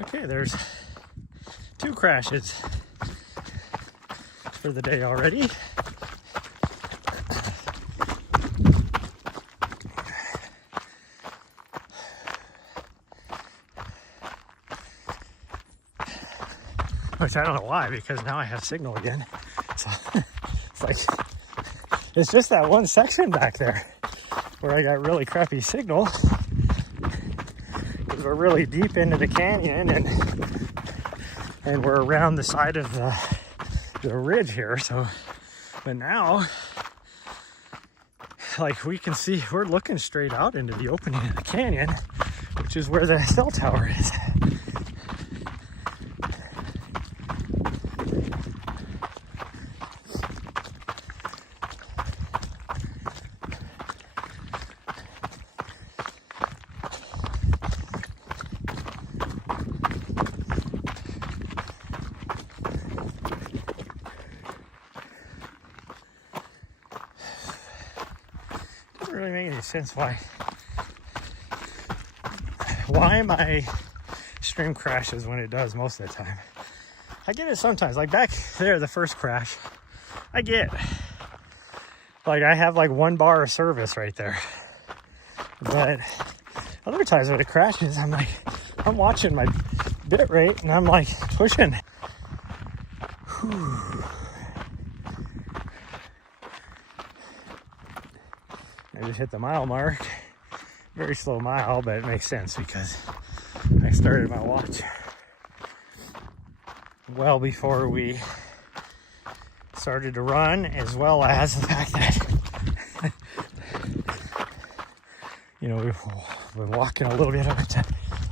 Okay, there's 2 crashes for the day already. Which I don't know why, because now I have signal again. So it's like, it's just that one section back there where I got really crappy signal. Because we're really deep into the canyon and we're around the side of the ridge here. So, but now, like we can see, we're looking straight out into the opening of the canyon, which is where the cell tower is. Doesn't really make any sense why my stream crashes when it does most of the time. I get it sometimes, like back there, the first crash, I get, like I have like 1 bar of service right there. But other times when it crashes, I'm like, I'm watching my bit rate and I'm like pushing. Whew. I just hit the mile mark. Very slow mile, but it makes sense because I started my watch well before we started to run, as well as the fact that you know, we've been walking a little bit over to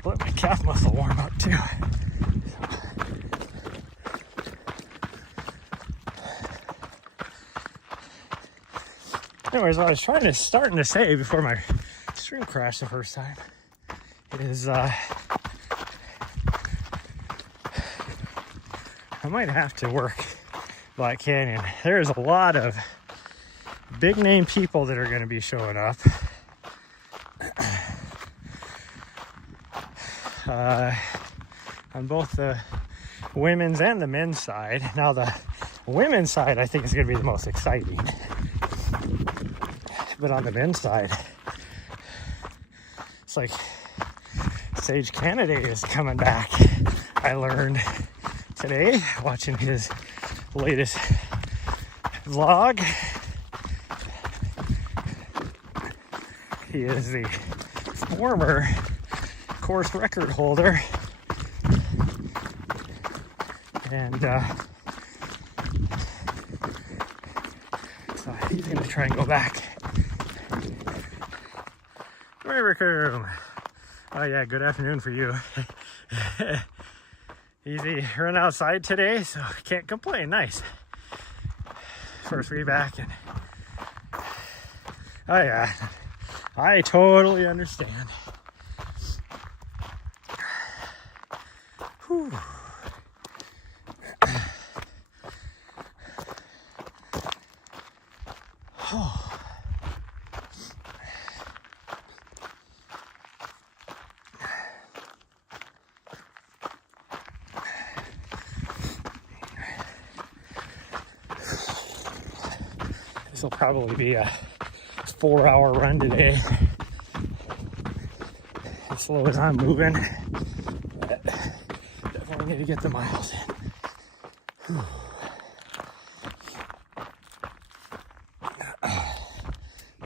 let my calf muscle warm up too. Anyways, what I was starting to say before my stream crashed the first time is I might have to work Black Canyon. There's a lot of big name people that are going to be showing up. On both the women's and the men's side. Now the women's side I think is going to be the most exciting. But on the men's side, it's like Sage Kennedy is coming back. I learned today watching his latest vlog. He is the former course record holder. And so he's going to try and go back. Rickoom. Oh yeah, good afternoon for you. Easy run outside today, so can't complain. Nice. First week back, and oh yeah, I totally understand. Whew. Oh. This will probably be a 4-hour run today. As slow as I'm moving, but definitely need to get the miles in. Whew.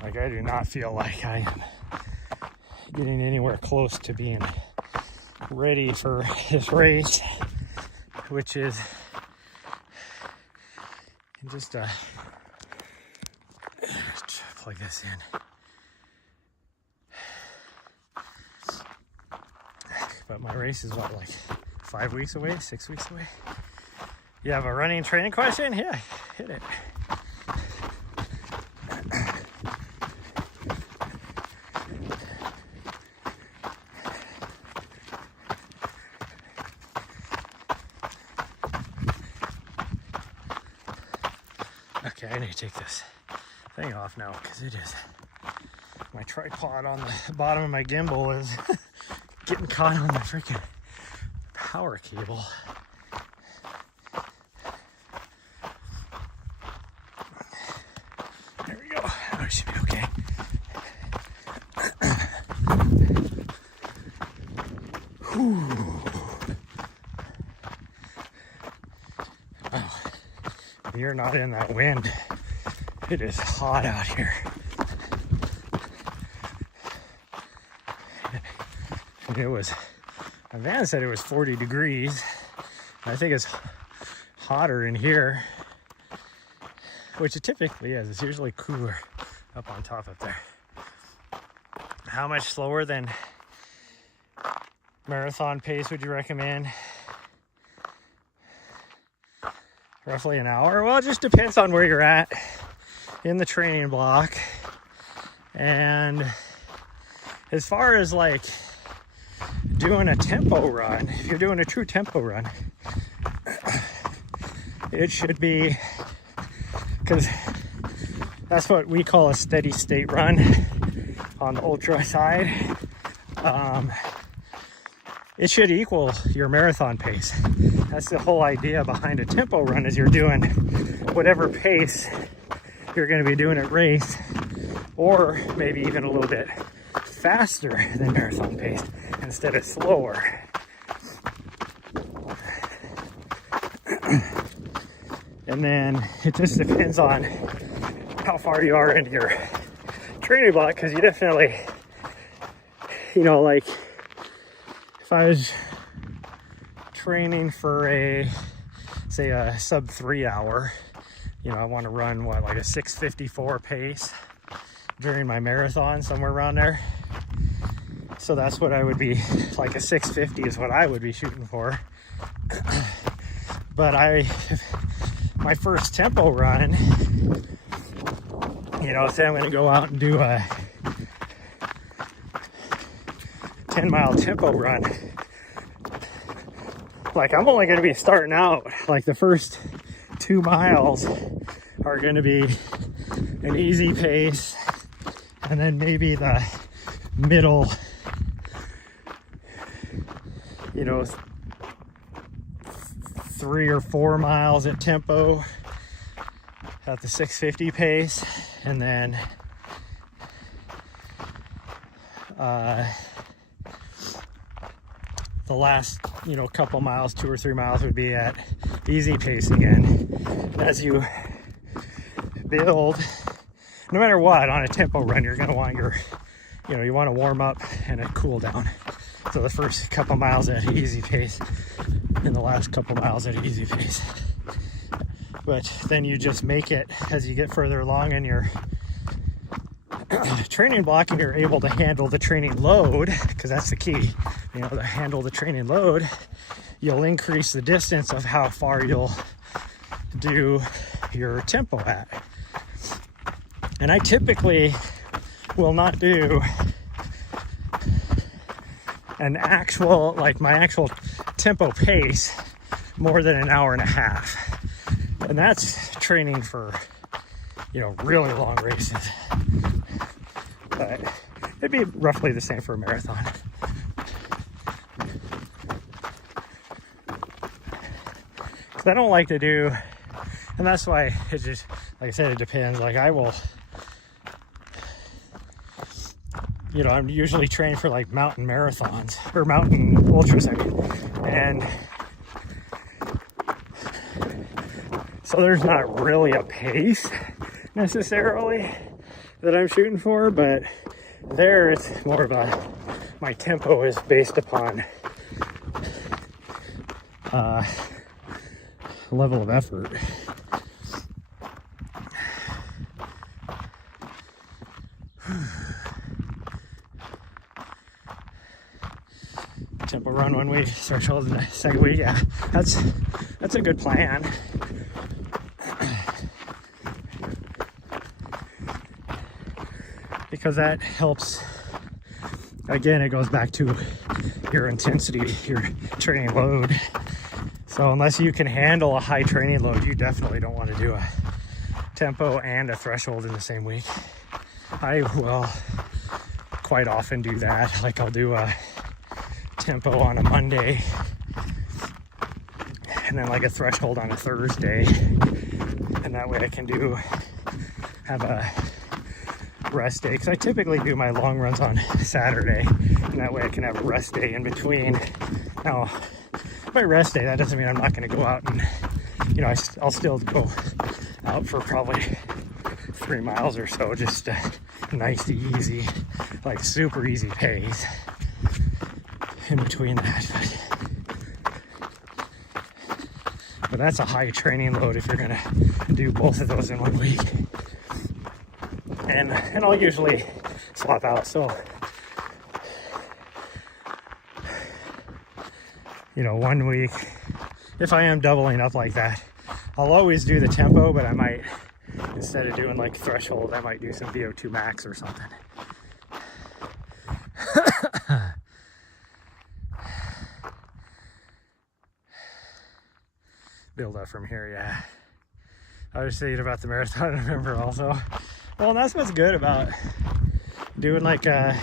Like I do not feel like I am getting anywhere close to being ready for this race, which is just plug this in. But my race is what, like 5 weeks away, 6 weeks away? You have a running training question? Yeah, hit it. Okay, I need to take this thing off now because it is, my tripod on the bottom of my gimbal is getting caught on the freaking power cable. There we go. Oh, it should be okay. Oh, you're not in that wind. It is hot out here. And it was, my van said it was 40 degrees. I think it's hotter in here, which it typically is. It's usually cooler up on top up there. How much slower than marathon pace would you recommend? Roughly an hour? Well, it just depends on where you're at in the training block. And as far as like doing a tempo run, if you're doing a true tempo run, it should be, because that's what we call a steady state run on the ultra side. It should equal your marathon pace. That's the whole idea behind a tempo run, is you're doing whatever pace you're going to be doing at race, or maybe even a little bit faster than marathon pace instead of slower. And then it just depends on how far you are into your training block, because you definitely, you know, like if I was training for say a sub 3 hour, you know, I want to run what, like a 6:54 pace during my marathon, somewhere around there. So that's what I would be, like a 6:50 is what I would be shooting for. But my first tempo run, you know, say I'm going to go out and do a 10-mile tempo run. Like, I'm only going to be starting out, like the first 2 miles are going to be an easy pace, and then maybe the middle, you know, 3 or 4 miles at tempo at the 6:50 pace, and then the last, you know, couple miles, 2 or 3 miles, would be at easy pace again. As you build, no matter what, on a tempo run, you're going to want your, you know, you want to warm up and a cool down. So the first couple miles at easy pace and the last couple miles at easy pace. But then you just make it as you get further along in your training block, and you're able to handle the training load, because that's the key, you know, to handle the training load. You'll increase the distance of how far you'll do your tempo at. And I typically will not do an actual, like my actual tempo pace, more than an hour and a half. And that's training for, you know, really long races. But it'd be roughly the same for a marathon. Because I don't like to do, and that's why it just, like I said, it depends. Like I will, you know, I'm usually trained for like mountain marathons, or mountain ultras, I mean. And so there's not really a pace necessarily that I'm shooting for, but there it's more of a, my tempo is based upon level of effort. Tempo run 1 week, threshold in the second week. Yeah, that's a good plan. Because that helps, again, it goes back to your intensity, your training load. So unless you can handle a high training load, you definitely don't want to do a tempo and a threshold in the same week. I will quite often do that. Like I'll do a tempo on a Monday and then like a threshold on a Thursday, and that way I can have a rest day, because I typically do my long runs on Saturday, and that way I can have a rest day in between. Now, by rest day, that doesn't mean I'm not going to go out and, you know, I'll still go out for probably 3 miles or so, just nice, easy, like super easy pace in between that. But that's a high training load if you're gonna do both of those in 1 week. And I'll usually swap out. So, you know, 1 week, if I am doubling up like that, I'll always do the tempo, but I might, instead of doing like threshold, I might do some VO2 max or something. Build up from here, yeah. I was thinking about the marathon, I remember also. Well, that's what's good about doing like a,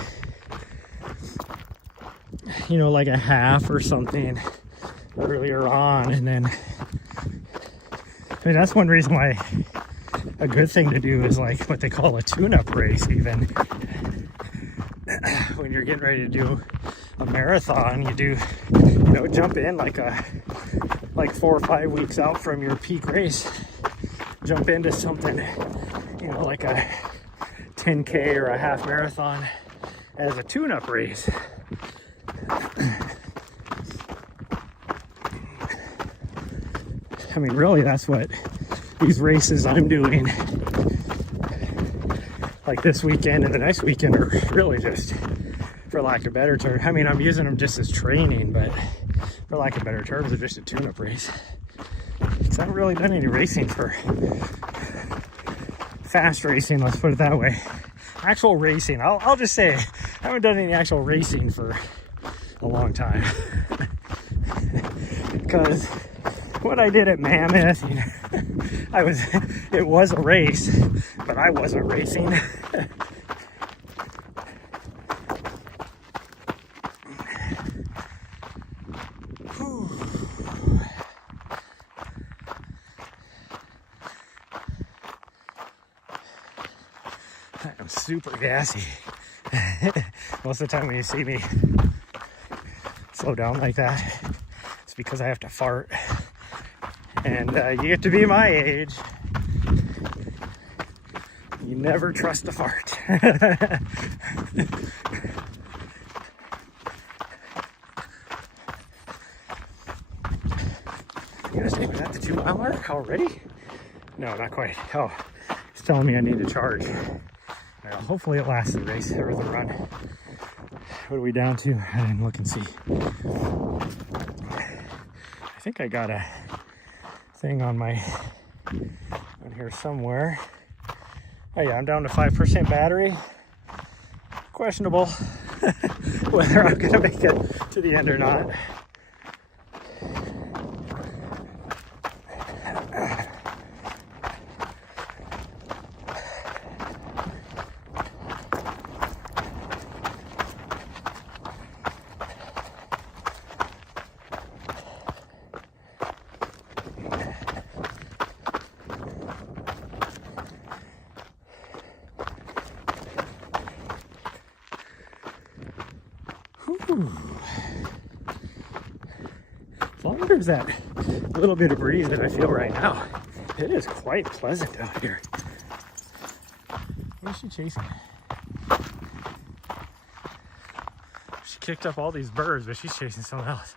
you know, like a half or something earlier on, and then, I mean, that's one reason why a good thing to do is like what they call a tune-up race. Even when you're getting ready to do a marathon, you know, jump in like 4 or 5 weeks out from your peak race, jump into something, you know, like a 10K or a half marathon as a tune-up race. I mean, really, that's what these races I'm doing, like this weekend and the next weekend, are really just, for lack of better term, I mean, I'm using them just as training, but for lack of better terms, they're just a tune-up race. Because I haven't really done any racing for fast racing, let's put it that way. Actual racing, I'll just say, I haven't done any actual racing for a long time. Because what I did at Mammoth, you know, it was a race, but I wasn't racing. I'm super gassy. Most of the time when you see me slow down like that, it's because I have to fart. And you get to be my age, you never trust a fart. You guys think, was that the 2 mile mark already? No, not quite. Oh, it's telling me I need to charge. Hopefully it lasts the race or the run. What are we down to? I didn't look and see. I think I got a thing on here somewhere. Oh yeah, I'm down to 5% battery. Questionable whether I'm gonna make it to the end or not. As long as there's that little bit of breeze that I feel right now, it is quite pleasant out here. What is she chasing? She kicked up all these birds, but she's chasing someone else.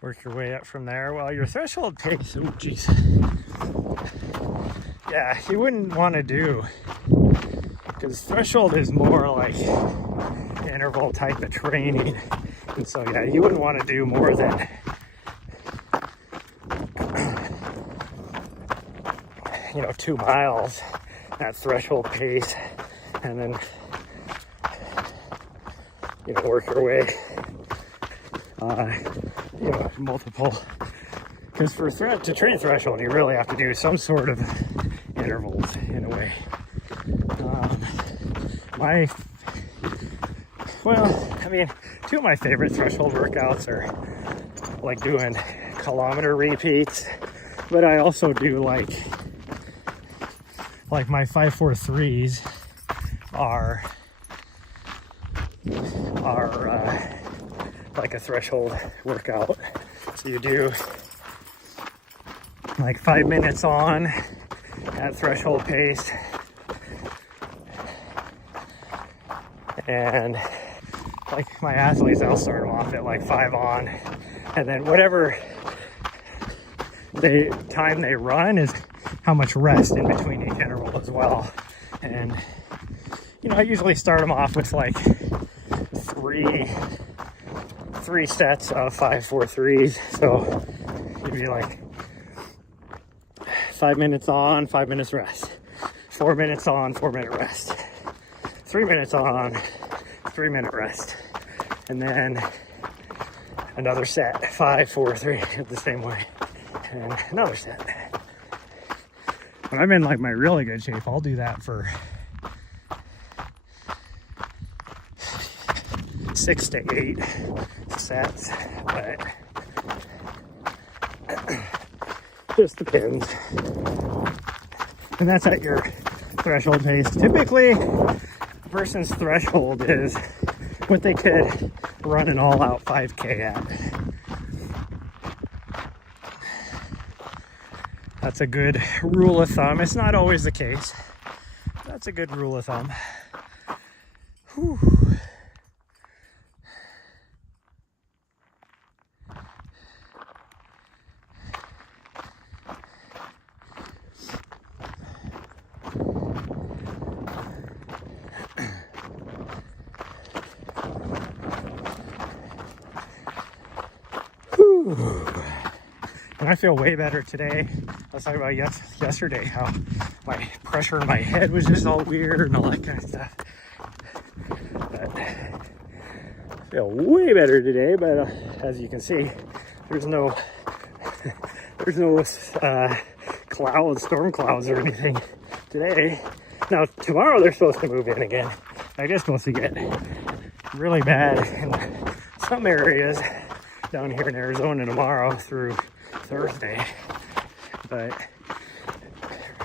Work your way up from there. Well, your threshold pace, oh geez. Yeah, you wouldn't want to do, because threshold is more like interval type of training. And so yeah, you wouldn't want to do more than, you know, 2 miles at threshold pace, and then, you know, work your way you know, multiple, because for to train threshold, you really have to do some sort of intervals in a way. I mean, two of my favorite threshold workouts are like doing kilometer repeats, but I also do like my 5-4-3s are like a threshold workout. So you do like 5 minutes on at threshold pace, and like my athletes, I'll start them off at like 5 on, and then whatever time they run is how much rest in between each interval as well. And you know, I usually start them off with like three sets of 5-4-3s. So you'd be like 5 minutes on, 5 minutes rest, 4 minutes on, 4 minute rest, 3 minutes on, 3 minute rest, and then another set, 5-4-3, the same way, and another set. When I'm in like my really good shape, I'll do that for 6 to 8 sets, but just depends. And that's at your threshold pace. Typically, a person's threshold is what they could run an all-out 5K at. That's a good rule of thumb. It's not always the case. That's a good rule of thumb. Whew. And I feel way better today. I was talking about yesterday how my pressure in my head was just all weird and all that kind of stuff. But I feel way better today. But as you can see, there's no clouds, storm clouds or anything today. Now tomorrow they're supposed to move in again. I guess supposed to get really bad in some areas down here in Arizona tomorrow through Thursday. But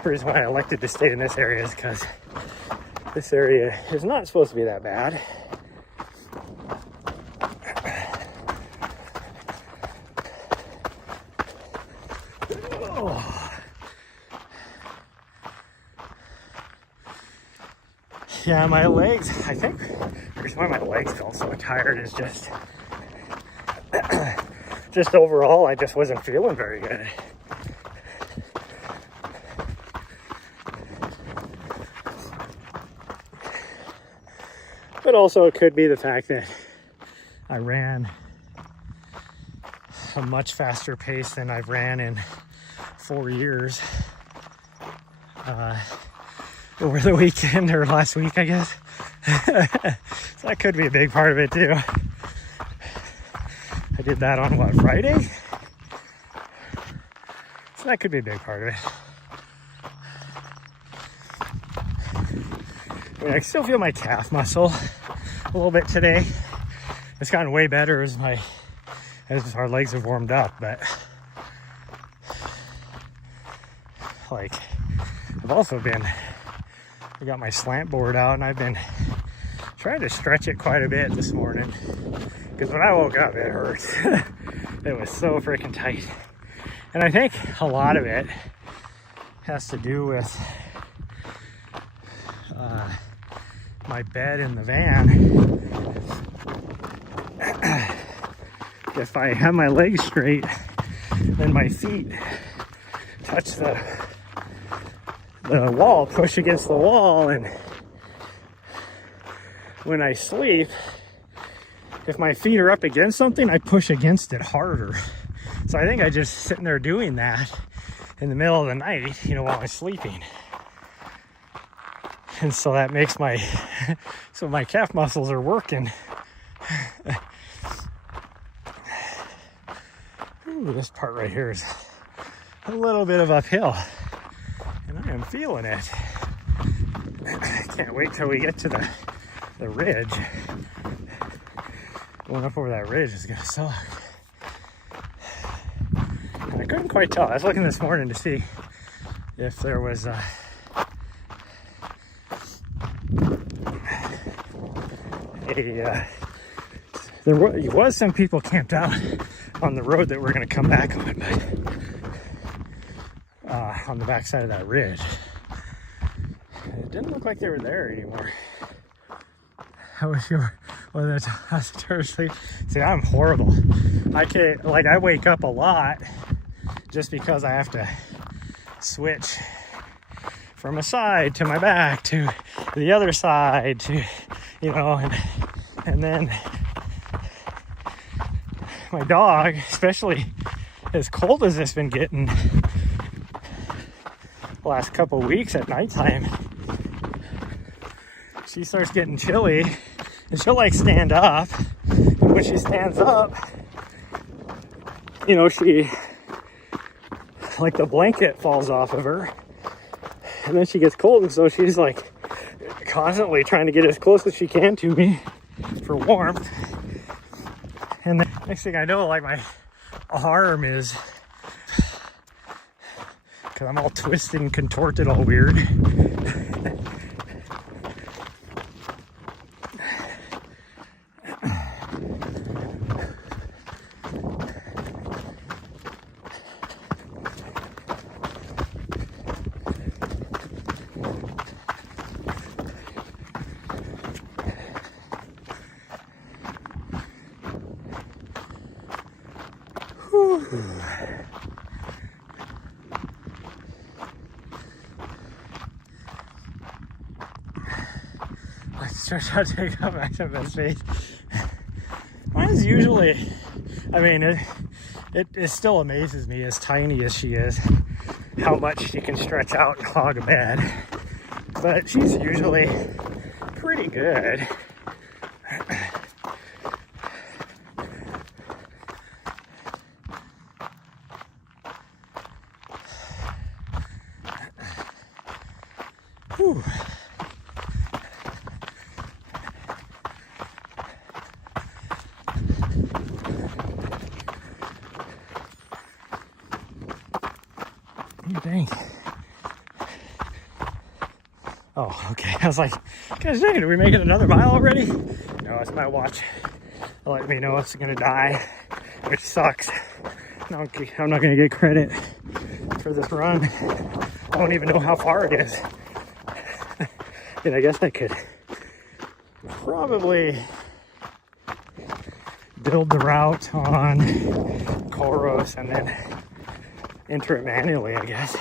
the reason why I elected to stay in this area is because this area is not supposed to be that bad. Oh. Yeah, my legs, I think the reason why my legs feel so tired is just overall, I just wasn't feeling very good. But also it could be the fact that I ran a much faster pace than I've ran in 4 years over the weekend or last week, I guess. So that could be a big part of it too. I did that on what, Friday? So that could be a big part of it. I mean, I still feel my calf muscle a little bit today. It's gotten way better as our legs have warmed up, but like I got my slant board out and I've been trying to stretch it quite a bit this morning. Because when I woke up, it hurt. It was so freaking tight. And I think a lot of it has to do with my bed in the van. If I have my legs straight, then my feet touch the wall, push against the wall, and when I sleep, if my feet are up against something, I push against it harder. So I think I just sitting there doing that in the middle of the night, you know, while I'm sleeping. And so that makes my calf muscles are working. Ooh, this part right here is a little bit of uphill, and I am feeling it. I can't wait till we get to the ridge. Going up over that ridge is gonna suck. And I couldn't quite tell. I was looking this morning to see if there was there was some people camped out on the road that we're going to come back on, but on the back side of that ridge. It didn't look like they were there anymore. I wish you were. Well, that's seriously. See, I'm horrible. I wake up a lot just because I have to switch from a side to my back to the other side to, and then my dog, especially as cold as it's been getting the last couple of weeks at nighttime, she starts getting chilly and she'll stand up, and when she stands up, she the blanket falls off of her, and then she gets cold, and so she's constantly trying to get as close as she can to me for warmth. And the next thing I know, my arm is, because I'm all twisted and contorted all weird. Let's stretch out, take up active space. Mine's usually, it still amazes me, as tiny as she is, how much she can stretch out and hog a bed. But she's usually pretty good. Whew. Dang. Oh, okay. I was like, guys, dang, did we make it another mile already? No, it's my watch letting me know it's gonna die, which sucks. No, I'm not gonna get credit for this run. I don't even know how far it is. And I guess I could probably build the route on Koros and then enter it manually, I guess.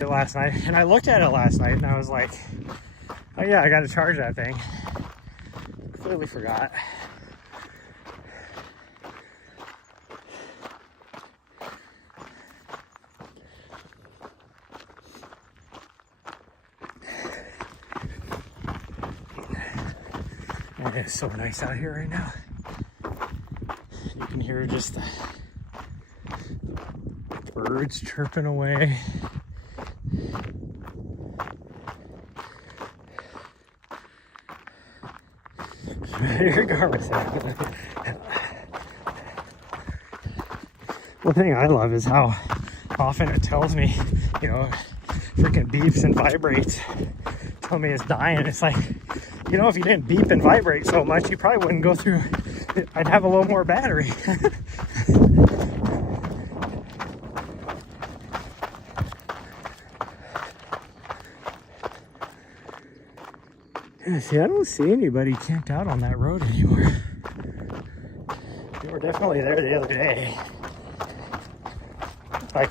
Last night, and I looked at it last night and I was like, oh yeah, I gotta charge that thing. Clearly forgot. It is so nice out here right now. You can hear just the birds chirping away. Your garment's out. One thing I love is how often it tells me, freaking beeps and vibrates. Tell me it's dying. It's like, if you didn't beep and vibrate so much, you probably wouldn't go through. I'd have a little more battery. Yeah, see, I don't see anybody camped out on that road anymore. They were definitely there the other day.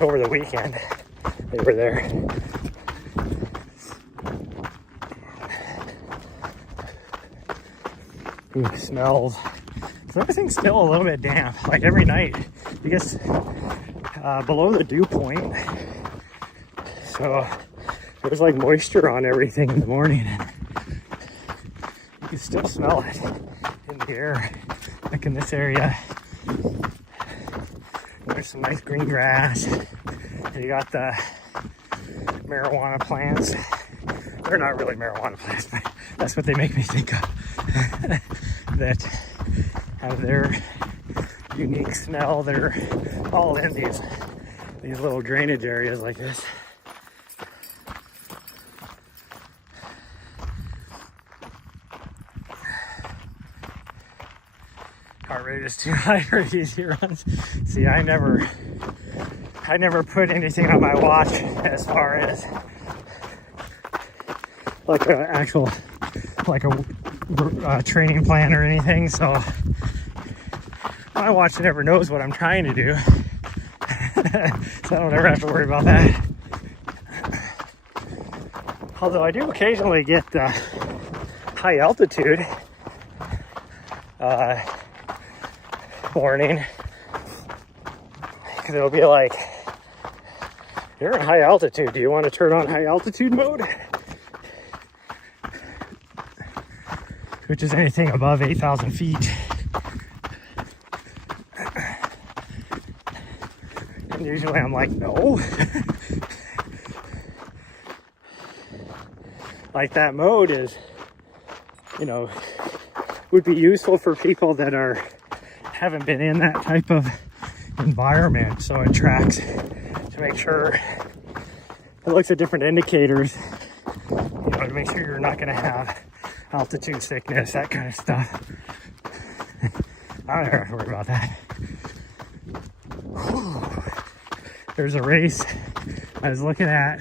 Over the weekend, they were there. Ooh, it smells. So everything's still a little bit damp. Every night, it gets below the dew point. So there's moisture on everything in the morning. You still smell it in the air. Like in this area, there's some nice green grass. You got the marijuana plants. They're not really marijuana plants, but that's what they make me think of. That have their unique smell. They're all in these little drainage areas like this. Heart rate is too high for easy runs. See, I never put anything on my watch as far as like an actual training plan or anything. So my watch never knows what I'm trying to do. So I don't ever have to worry about that. Although I do occasionally get high altitude warning, because it'll be like, you're in high altitude, do you want to turn on high altitude mode? Which is anything above 8,000 feet. And usually I'm like, no. Like that mode is, you know, would be useful for people that haven't been in that type of environment. So it tracks to make sure it looks at different indicators, you know, to make sure you're not going to have altitude sickness, that kind of stuff. I don't have to worry about that. Whew. There's a race I was looking at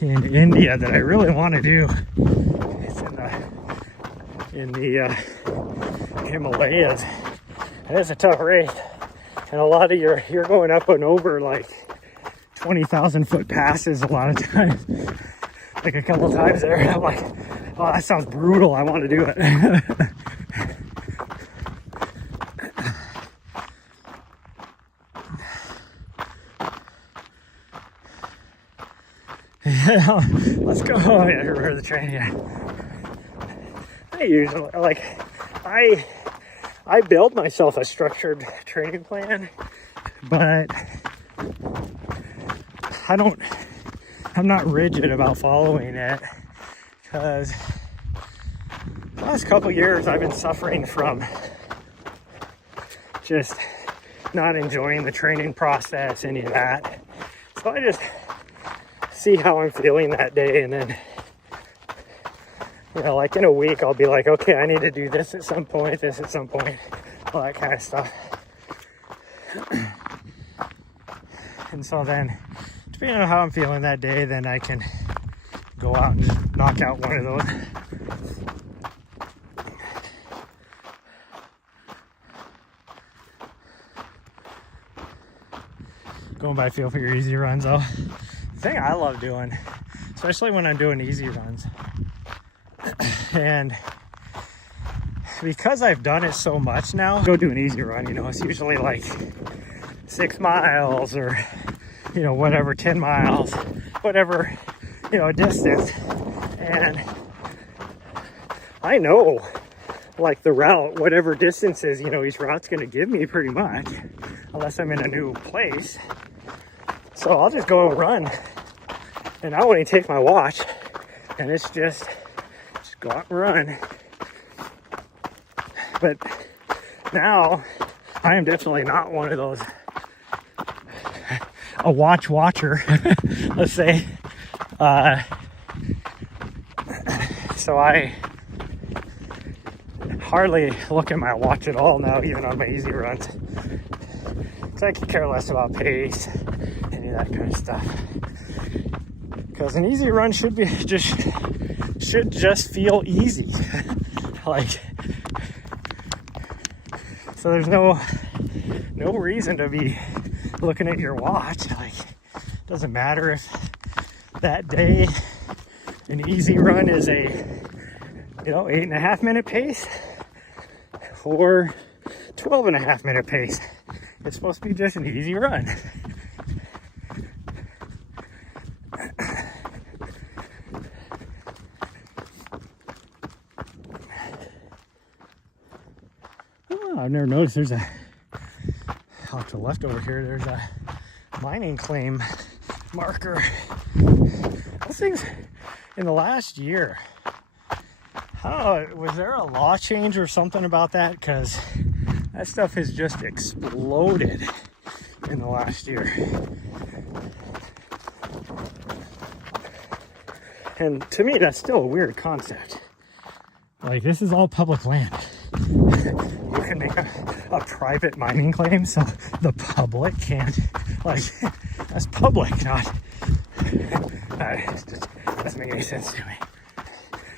in India that I really want to do. It's in the Himalayas, and it's a tough race, and a lot of you're going up and over like 20,000 foot passes a lot of times. Like a couple times there, I'm like, oh, that sounds brutal, I want to do it. Yeah, let's go. Oh, yeah, I heard the train. Yeah, I usually I build myself a structured training plan, but I'm not rigid about following it, because the last couple years I've been suffering from just not enjoying the training process, any of that. So I just see how I'm feeling that day, and then, you know, like in a week I'll be like, okay, I need to do this at some point, this at some point, all that kind of stuff. And so then, depending on how I'm feeling that day, then I can go out and just knock out one of those. Going by feel for your easy runs though. The thing I love doing, especially when I'm doing easy runs, and because I've done it so much now, go do an easy run, you know, it's usually like 6 miles or, you know, whatever, 10 miles, whatever, you know, distance. And I know, like, the route, whatever distance is, you know, each route's going to give me pretty much, unless I'm in a new place. So I'll just go and run, and I won't even take my watch, and it's just go out and run. But now I am definitely not one of those, a watcher, let's say. So I hardly look at my watch at all now, even on my easy runs, because I could care less about pace, any of that kind of stuff. Because an easy run should just feel easy. Like, so there's no reason to be looking at your watch. Like, it doesn't matter if that day an easy run is a, you know, 8.5 minute pace or 12.5 minute pace. It's supposed to be just an easy run. I've never noticed there's a, off to the left over here, there's a mining claim marker. Those things in the last year, I don't know, was there a law change or something about that? Because that stuff has just exploded in the last year. And to me, that's still a weird concept. Like, this is all public land. You can make a private mining claim so the public can't, like, that's public, not, it just doesn't make any sense to me.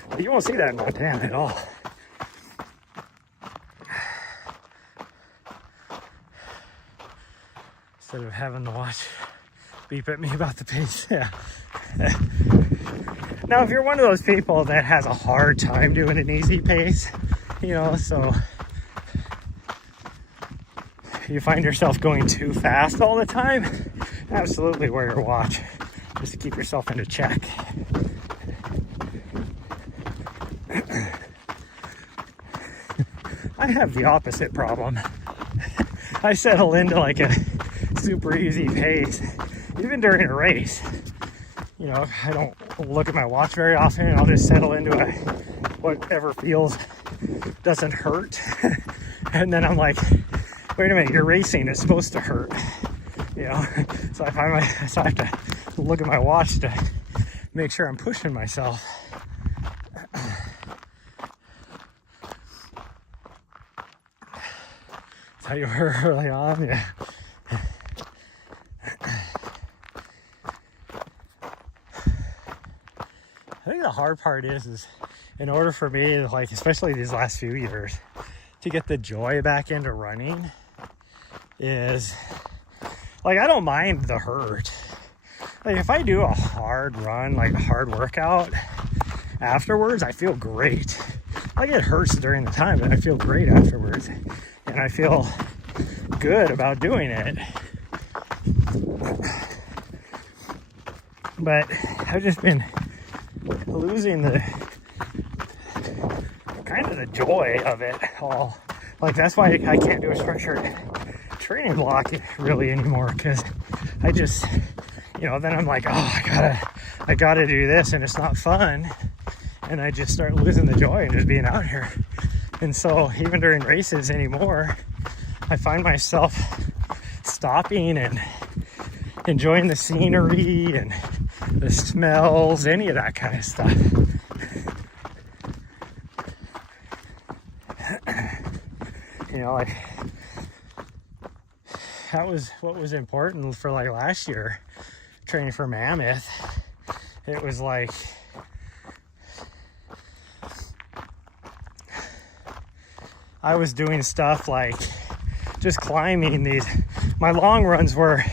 But you won't see that in Montana at all. Instead of having the watch beep at me about the pace, yeah. Now, if you're one of those people that has a hard time doing an easy pace, you know, so you find yourself going too fast all the time, absolutely wear your watch just to keep yourself into check. I have the opposite problem. I settle into like a super easy pace, even during a race. You know, I don't look at my watch very often, and I'll just settle into a whatever doesn't hurt. And then I'm like, wait a minute, you're racing, it's supposed to hurt. You know, so I have to look at my watch to make sure I'm pushing myself. That's how you were early on, yeah. I think the hard part is in order for me, like, especially these last few years, to get the joy back into running is, like, I don't mind the hurt. Like, if I do a hard run, like a hard workout, afterwards, I feel great. Like, it hurts during the time, but I feel great afterwards. And I feel good about doing it. But I've just been losing the kind of the joy of it all. Like, that's why I can't do a structured training block really anymore, because I just, you know, then I'm like, oh, I gotta do this, and it's not fun, and I just start losing the joy in just being out here. And so even during races anymore, I find myself stopping and enjoying the scenery and the smells, any of that kind of stuff. You know, like, that was what was important for, like, last year training for Mammoth. It was like, I was doing stuff like just climbing these. My long runs were,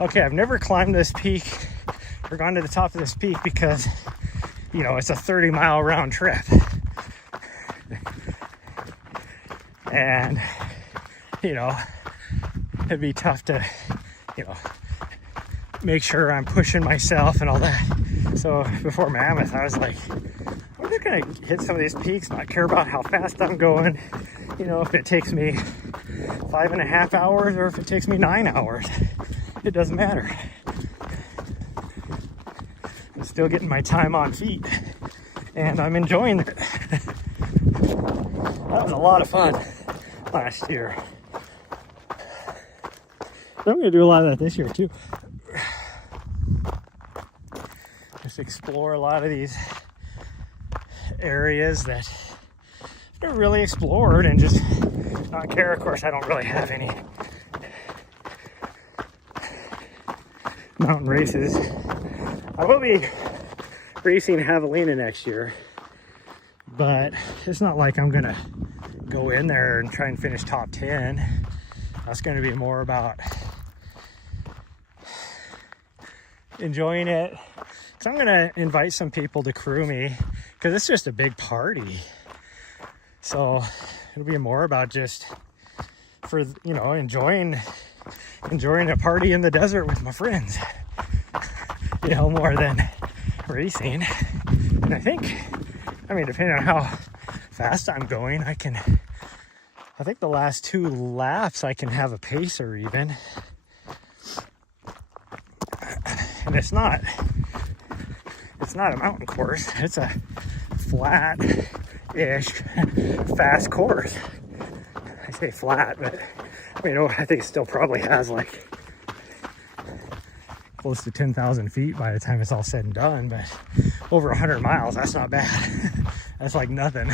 okay, I've never climbed this peak or gone to the top of this peak because, you know, it's a 30-mile round trip. And, you know, it'd be tough to, you know, make sure I'm pushing myself and all that. So before Mammoth, I was like, I'm just gonna hit some of these peaks, not care about how fast I'm going. You know, if it takes me 5.5 hours or if it takes me 9 hours, it doesn't matter. I'm still getting my time on feet, and I'm enjoying it. That was a lot of fun last year. So I'm gonna do a lot of that this year too. Just explore a lot of these areas that I've never really explored, and just not care. Of course, I don't really have any mountain races. I will be racing Javelina next year, but it's not like I'm gonna go in there and try and finish top 10. That's gonna be more about enjoying it, because I'm gonna invite some people to crew me, because it's just a big party. So it'll be more about just, for, you know, enjoying a party in the desert with my friends, you know, more than racing. And I think, I mean, depending on how fast I'm going, I can I think the last 2 laps I can have a pacer even. And it's not a mountain course. It's a flat-ish, fast course. I say flat, but I think it still probably has like close to 10,000 feet by the time it's all said and done, but over 100 miles, that's not bad. That's like nothing.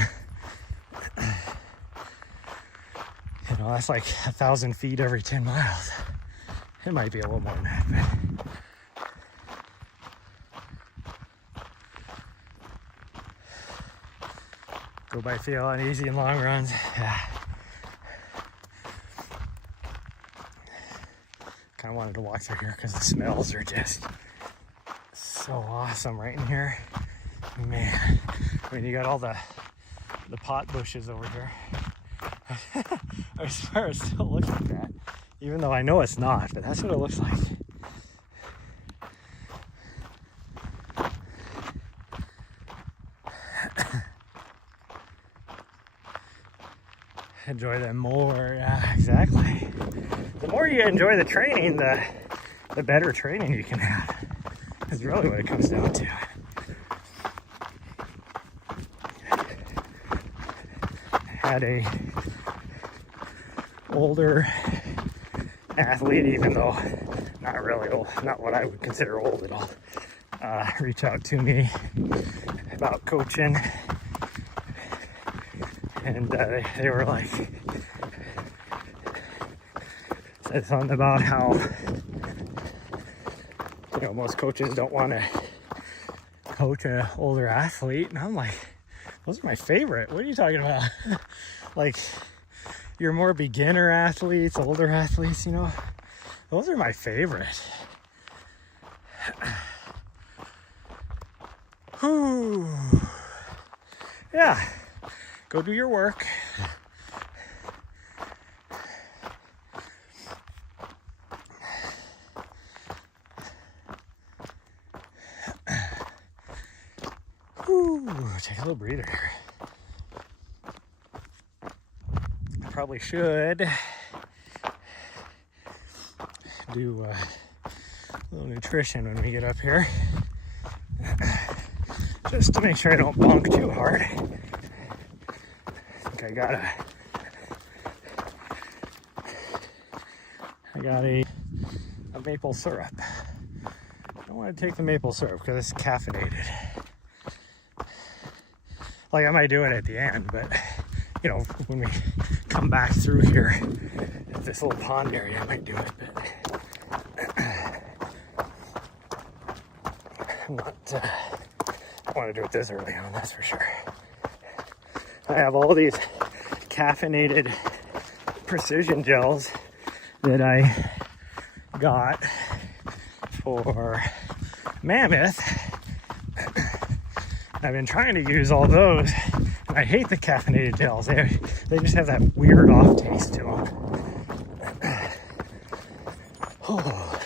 That's like 1,000 feet every 10 miles. It might be a little more than that, but go by feel on easy and long runs. Yeah. Kind of wanted to walk through here because the smells are just so awesome right in here. Man, you got all the pot bushes over here. I swear it still looks like that, even though I know it's not, but that's what it looks like. Enjoy them more. Yeah, exactly. The more you enjoy the training, the better training you can have. That's really what it comes down to. Had a older athlete, even though not really old, not what I would consider old at all, reach out to me about coaching, and they were like, said something about how most coaches don't want to coach an older athlete, and I'm like, those are my favorite. What are you talking about? Like, you're more beginner athletes, older athletes, those are my favorite. Whew. Yeah, go do your work. Whew. Take a little breather here. I probably should do a little nutrition when we get up here, just to make sure I don't bonk too hard. I think I got a maple syrup. I don't want to take the maple syrup because it's caffeinated. Like, I might do it at the end, but when we come back through here at this little pond area, I might do it, but I want to do it this early on, that's for sure. I have all these caffeinated precision gels that I got for Mammoth. I've been trying to use all those, and I hate the caffeinated gels. They just have that weird off taste to them. Oh.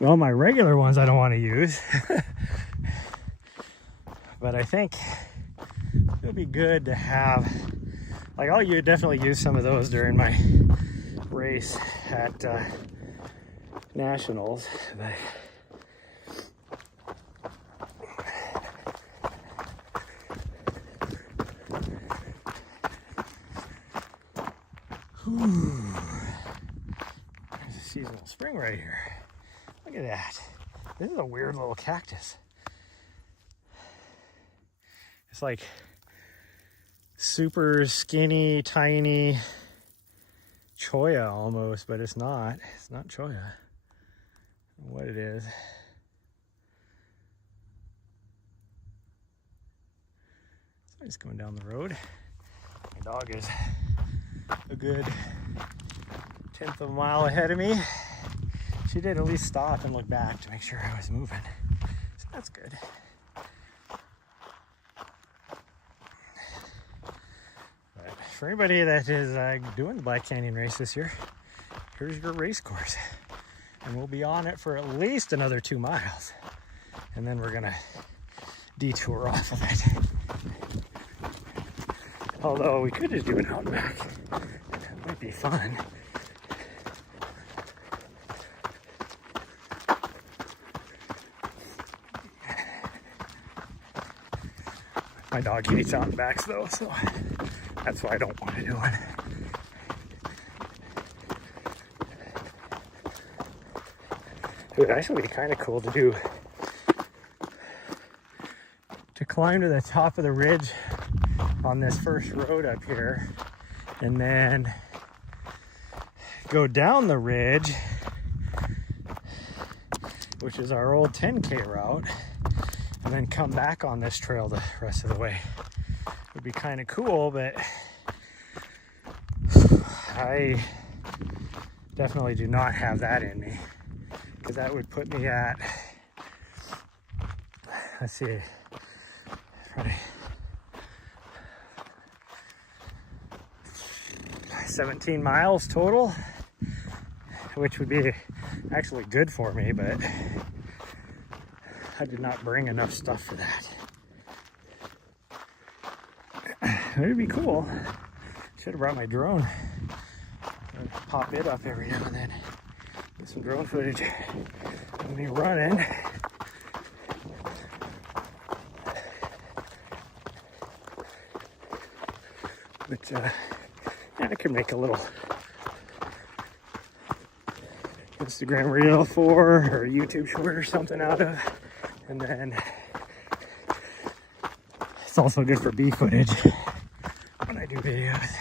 Well, my regular ones I don't want to use. But I think it would be good to have, like, I'll definitely use some of those during my race at Nationals. But there's a seasonal spring right here. Look at that. This is a weird little cactus. It's like super skinny, tiny cholla almost, but it's not. It's not cholla. I don't know what it is. Somebody's going down the road. My dog is a good 1/10 of a mile ahead of me. She did at least stop and look back to make sure I was moving. So that's good. But for anybody that is doing the Black Canyon race this year, here's your race course. And we'll be on it for at least another 2 miles. And then we're gonna detour off of it. Although we could just do an out and back. That might be fun. My dog hates out and backs though, so that's why I don't want to do it. It would actually be kind of cool to do, to climb to the top of the ridge on this first road up here and then go down the ridge, which is our old 10K route, and then come back on this trail the rest of the way. It would be kind of cool, but I definitely do not have that in me, because that would put me at, let's see, probably 17 miles total, which would be actually good for me, but I did not bring enough stuff for that. It'd be cool. Should have brought my drone. I'd pop it up every now and then. Get some drone footage of me running. But yeah, I could make a little Instagram reel for, or a YouTube short or something out of. And then it's also good for bee footage when I do videos.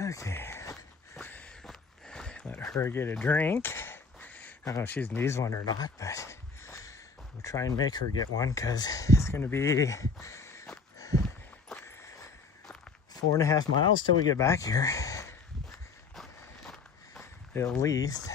Okay, let her get a drink. I don't know if she needs one or not, but we'll try and make her get one, because it's going to be 4.5 miles till we get back here, at least.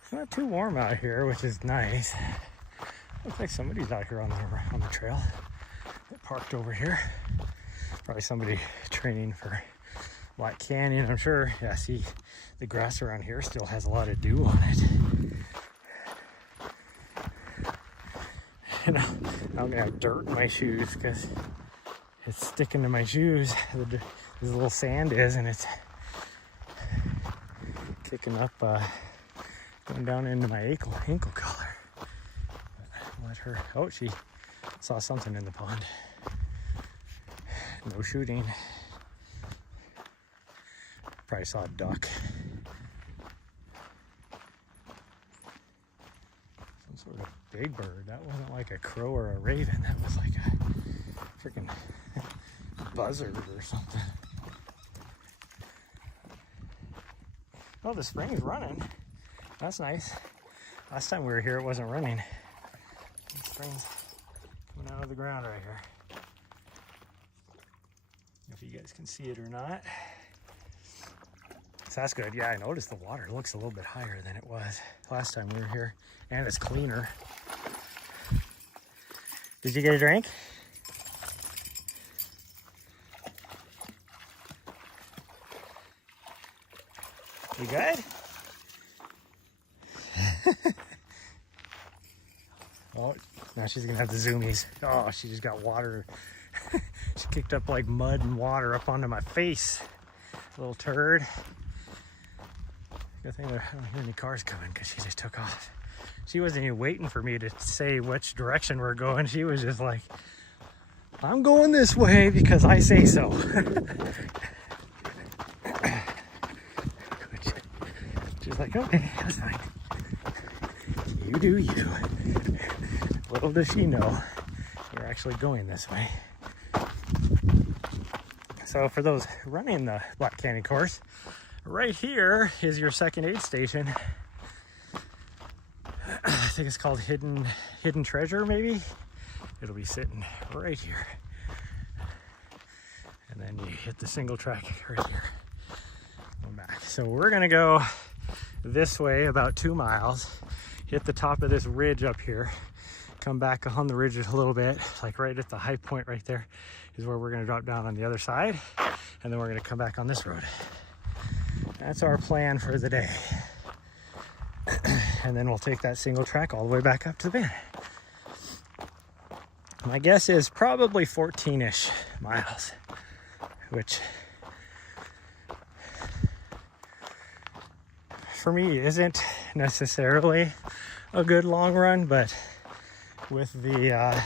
It's not too warm out here, which is nice. Looks like somebody's out here on the trail. They're parked over here. Probably somebody training for Black Canyon, I'm sure. Yeah, see, the grass around here still has a lot of dew on it. And I'm gonna have dirt in my shoes because it's sticking to my shoes. This little sand is, and it's kicking up, going down into my ankle collar. Let her, oh, she saw something in the pond. No shooting. Probably saw a duck. Some sort of big bird. That wasn't like a crow or a raven. That was like a freaking buzzard or something. Oh, the spring's running. That's nice. Last time we were here, it wasn't running. The spring's coming out of the ground right here. If you guys can see it or not. So that's good. Yeah, I noticed the water looks a little bit higher than it was last time we were here. And it's cleaner. Did you get a drink? You good? Oh, now she's gonna have the zoomies. Oh, she just got water. She kicked up like mud and water up onto my face. Little turd. Good thing I don't hear any cars coming because she just took off. She wasn't even waiting for me to say which direction we're going. She was just like, I'm going this way because I say so. She's like, okay, that's fine. You do you. Little does she know we're actually going this way. So for those running the Black Canyon course, right here is your second aid station. I think it's called Hidden Treasure, maybe. it'll be sitting right here. And then you hit the single track right here. Go back. So we're gonna go this way about 2 miles, hit the top of this ridge up here, come back on the ridge a little bit, like right at the high point right there is where we're gonna drop down on the other side, and then we're gonna come back on this road. That's our plan for the day. And then we'll take that single track all the way back up to the van. My guess is probably 14-ish miles, which for me isn't necessarily a good long run, but with the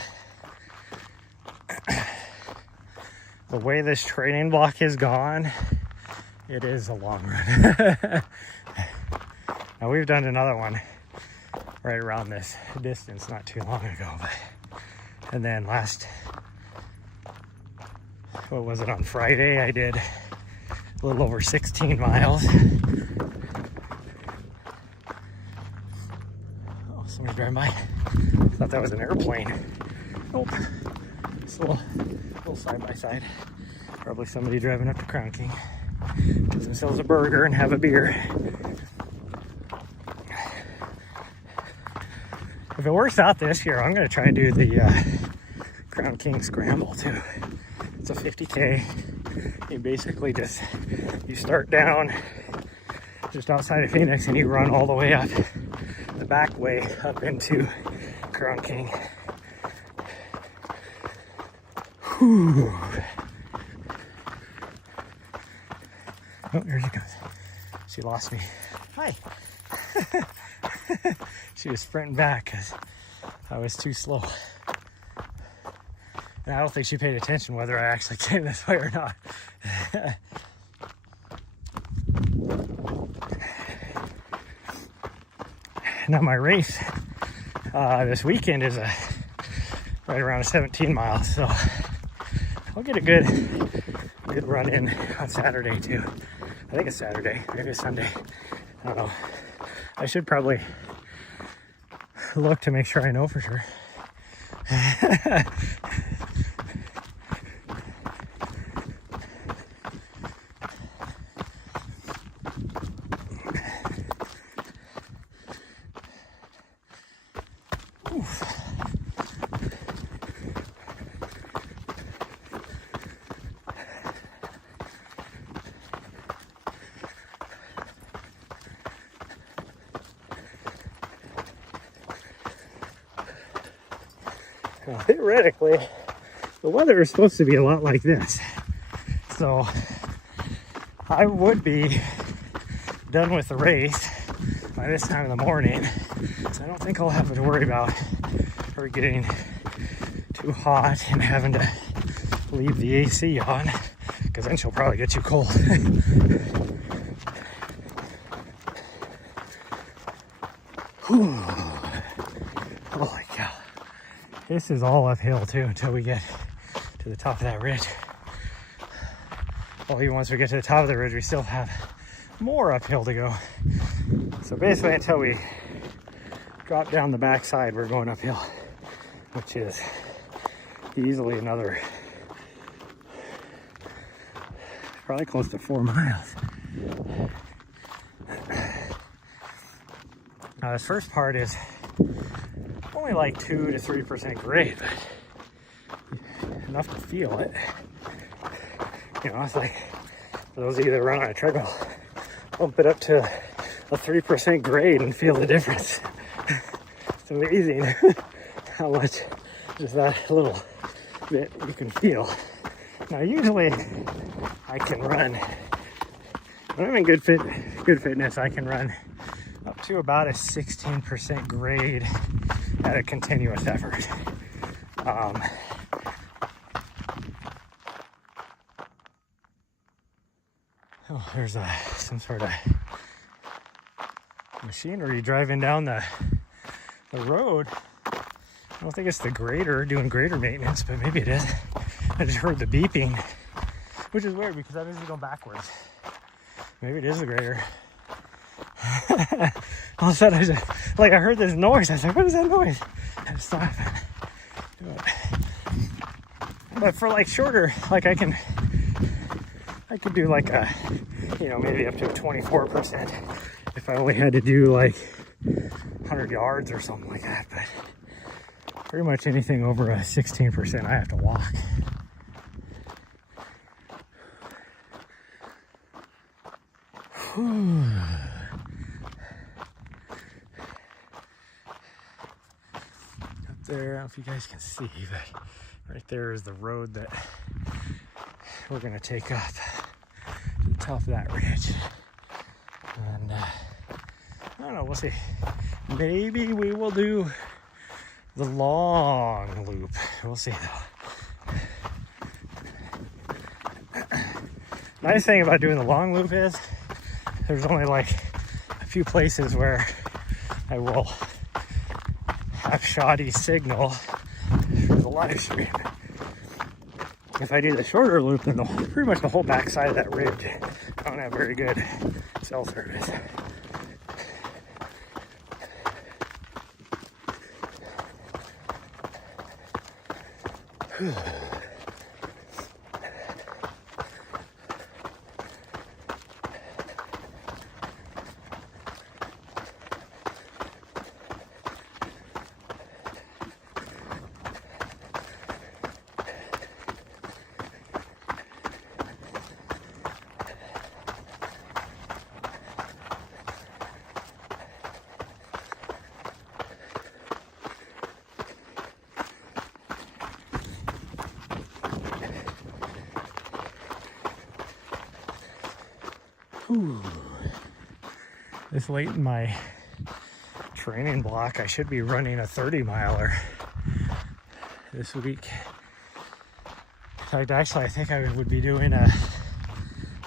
way this training block is gone, it is a long run. Now we've done another one right around this distance not too long ago, and then what was it, on Friday I did a little over 16 miles. Oh, somebody driving by. Thought that was an airplane. Nope. It's a little side by side. Probably somebody driving up to Crown King. Gives themselves a burger and have a beer. If it works out this year, I'm going to try and do the Crown King Scramble too. It's a 50K. You basically you start down just outside of Phoenix and you run all the way up the back way up into Crown King. Whew. Oh, here she comes. She lost me. Hi. She was sprinting back because I was too slow. And I don't think she paid attention whether I actually came this way or not. Now my race this weekend is right around 17 miles, so I'll get a good run in on Saturday too. I think it's Saturday, maybe it's Sunday. I don't know. I should probably look to make sure I know for sure. Well, theoretically, the weather is supposed to be a lot like this. So I would be done with the race by this time in the morning. So I don't think I'll have to worry about her getting too hot and having to leave the AC on, because then she'll probably get too cold. Whew. Holy cow. This is all uphill too until we get to the top of that ridge. Well, even once we get to the top of the ridge, we still have more uphill to go. So basically until we drop down the backside, we're going uphill, which is easily another probably close to 4 miles. Now this first part is only like 2 to 3% grade, but enough to feel it. You know, it's like for those of you that run on a treadmill, bump it up to a 3% grade and feel the difference. It's amazing how much just that little bit you can feel. Now usually I can run, when I'm in good fitness, I can run up to about a 16% grade at a continuous effort. Oh, there's some sort of machinery driving down the road. I don't think it's the grader doing grader maintenance, but maybe it is. I just heard the beeping, which is weird because I'm usually going backwards. Maybe it is the grader. All of a sudden, I heard this noise. I was like, what is that noise? I had to stop and do it. But for like shorter, like I could do like a, you know, maybe up to 24% if I only had to do like 100 yards or something like that. But pretty much anything over a 16% I have to walk. Whew. Up there, I don't know if you guys can see, but right there is the road that we're gonna take up to the top of that ridge. And I don't know, we'll see. Maybe we will do the long loop. We'll see though. Nice thing about doing the long loop is there's only like a few places where I will have shoddy signal for the live stream. If I do the shorter loop, then pretty much the whole back side of that ridge, I don't have very good cell service. Whew. This late in my training block, I should be running a 30-miler this week. In fact, actually, I think I would be doing a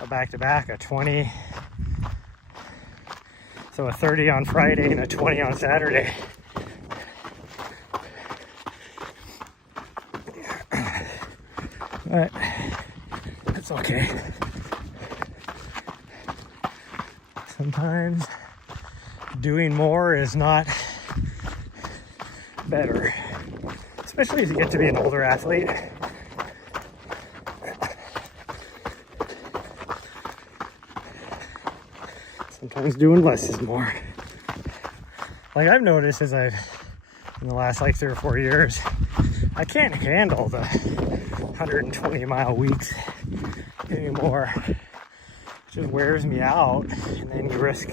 back-to-back, a 20. So a 30 on Friday and a 20 on Saturday. But that's okay. Sometimes doing more is not better, especially as you get to be an older athlete. Sometimes doing less is more. Like I've noticed in the last like 3 or 4 years, I can't handle the 120-mile weeks anymore. Just wears me out, and then you risk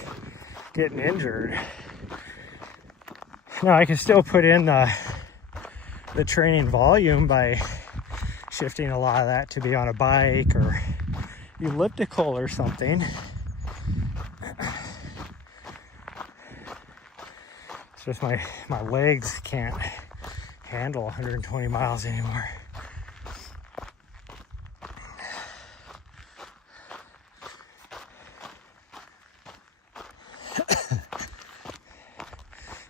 getting injured. Now I can still put in the training volume by shifting a lot of that to be on a bike or elliptical or something. It's just my legs can't handle 120 miles anymore.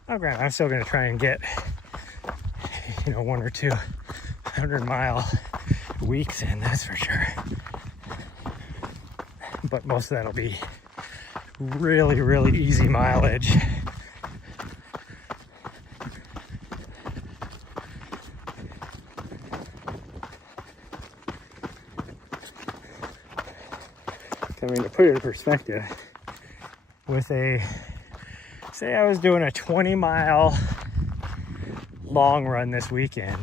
Oh, granted, I'm still going to try and get, 1 or 2 100-mile weeks in, that's for sure. But most of that will be really, really easy mileage. I mean, to put it in perspective, say I was doing a 20-mile long run this weekend,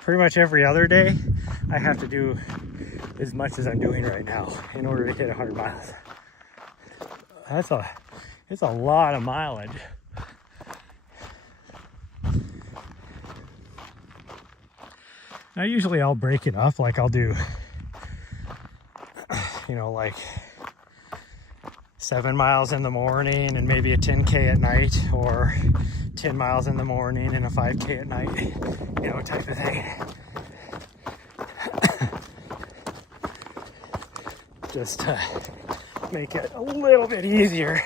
pretty much every other day, I have to do as much as I'm doing right now in order to hit 100 miles. It's a lot of mileage. Now, usually I'll break it up, like I'll do, like 7 miles in the morning and maybe a 10K at night, or 10 miles in the morning and a 5K at night, type of thing. Just to make it a little bit easier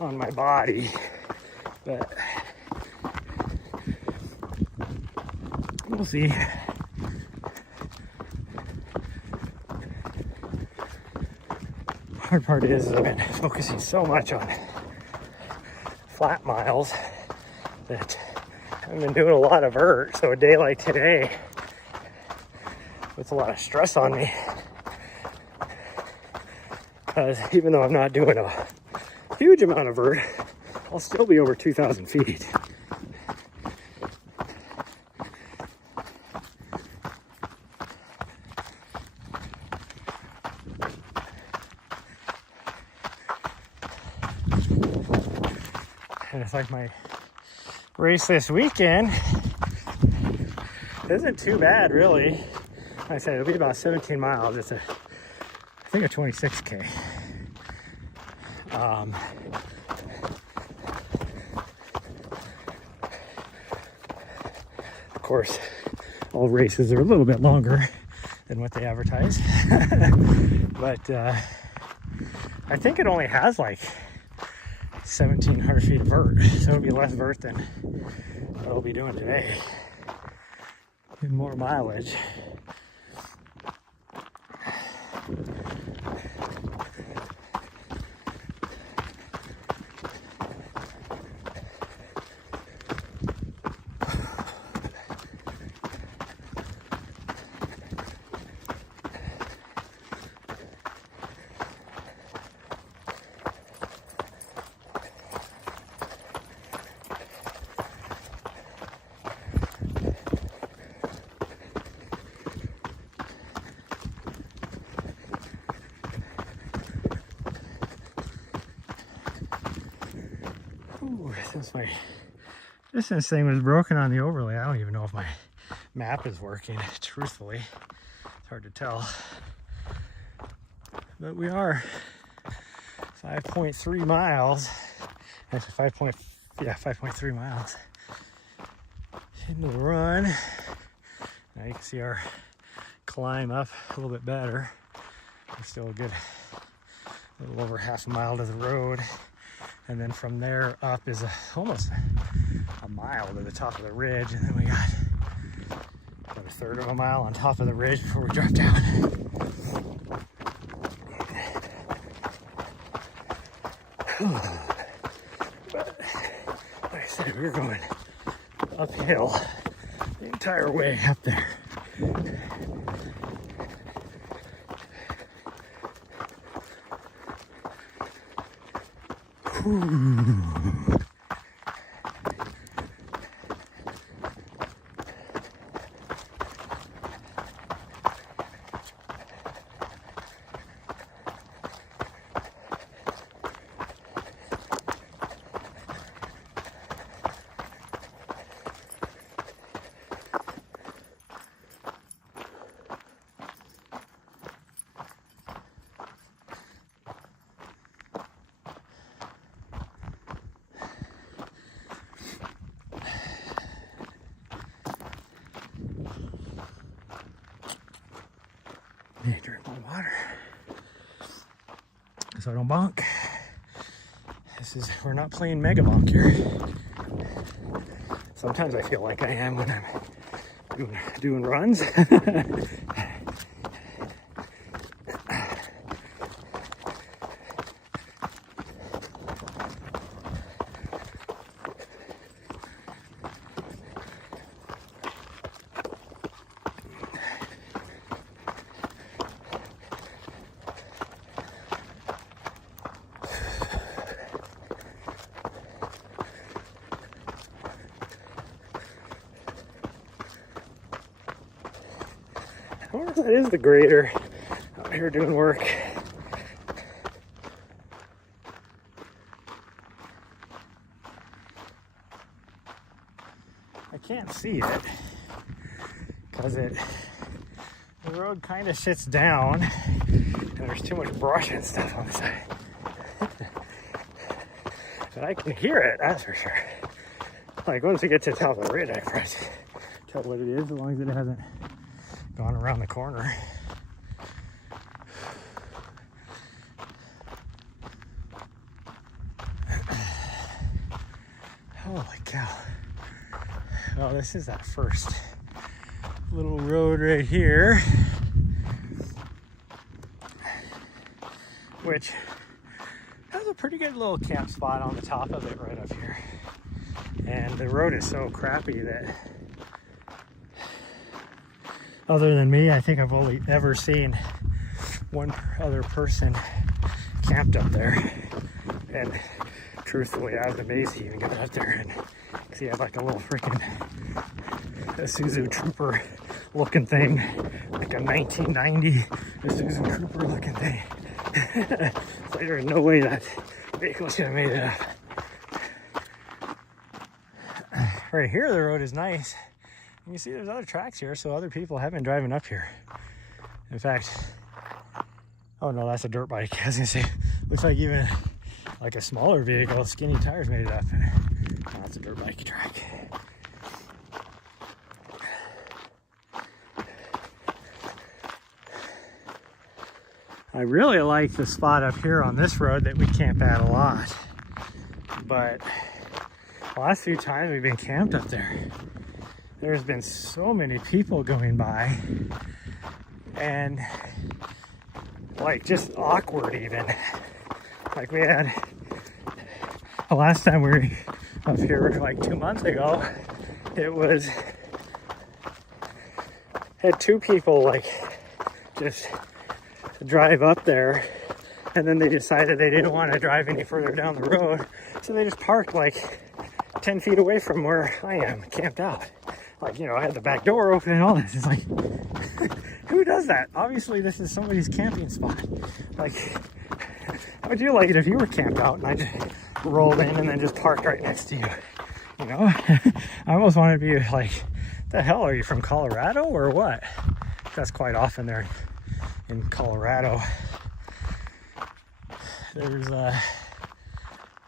on my body. But we'll see. Hard part is I've been focusing so much on flat miles that I've been doing a lot of vert, so a day like today puts a lot of stress on me. Because even though I'm not doing a huge amount of vert, I'll still be over 2,000 feet. And it's like my race this weekend isn't too bad, really. Like I said, it'll be about 17 miles. It's I think a 26K. Of course, all races are a little bit longer than what they advertise. But I think it only has like 1,700 feet of vert, so it'll be less vert than what I'll be doing today. And more mileage. Since my distance thing was broken on the overlay, I don't even know if my map is working, truthfully. It's hard to tell. But we are 5.3 miles. Actually 5.3 miles into the run. Now you can see our climb up a little bit better. We're still a little over half a mile to the road. And then from there up is almost a mile to the top of the ridge. And then we got about a third of a mile on top of the ridge before we drop down. But like I said, we're going uphill the entire way up there. I need to drink more water so I don't bonk. We're not playing mega bonk here. Sometimes I feel like I am when I'm doing runs. I wonder if that is the grader out here doing work. I can't see it because the road kind of sits down and there's too much brush and stuff on the side. But I can hear it, that's for sure. Like once we get to the top of the ridge, I can tell what it is as long as it hasn't gone around the corner. Holy cow. Oh, this is that first little road right here, which has a pretty good little camp spot on the top of it right up here. And the road is so crappy that, other than me, I think I've only ever seen one other person camped up there. And truthfully, I was amazed he even got up there, and because he had like a little freaking Isuzu Trooper looking thing, like a 1990 Isuzu Trooper looking thing. So there's no way that vehicle should have made it up. Right here, the road is nice. You can see there's other tracks here, so other people have been driving up here. In fact, oh no, that's a dirt bike. I was gonna say, looks like even like a smaller vehicle, skinny tires made it up. No, that's a dirt bike track. I really like the spot up here on this road that we camp at a lot. But the last few times we've been camped up there, there's been so many people going by, and like just awkward even. Like we had, the last time we were up here like 2 months ago, it was, had two people like just drive up there, and then they decided they didn't want to drive any further down the road, so they just parked like 10 feet away from where I am, camped out. Like, you know, I had the back door open and all this. It's like, who does that? Obviously, this is somebody's camping spot. Like, how would you like it if you were camped out and I just rolled in and then just parked right next to you? You know, I almost want to be like, the hell, are you from Colorado or what? That's quite often there in Colorado. There's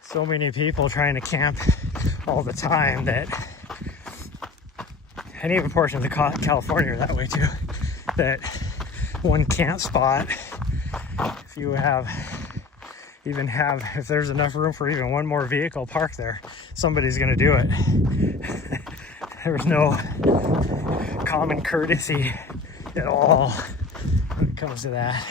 so many people trying to camp all the time that, and even portions of California are that way too, that one camp spot, if you if there's enough room for even one more vehicle parked there, somebody's gonna do it. There's no common courtesy at all when it comes to that.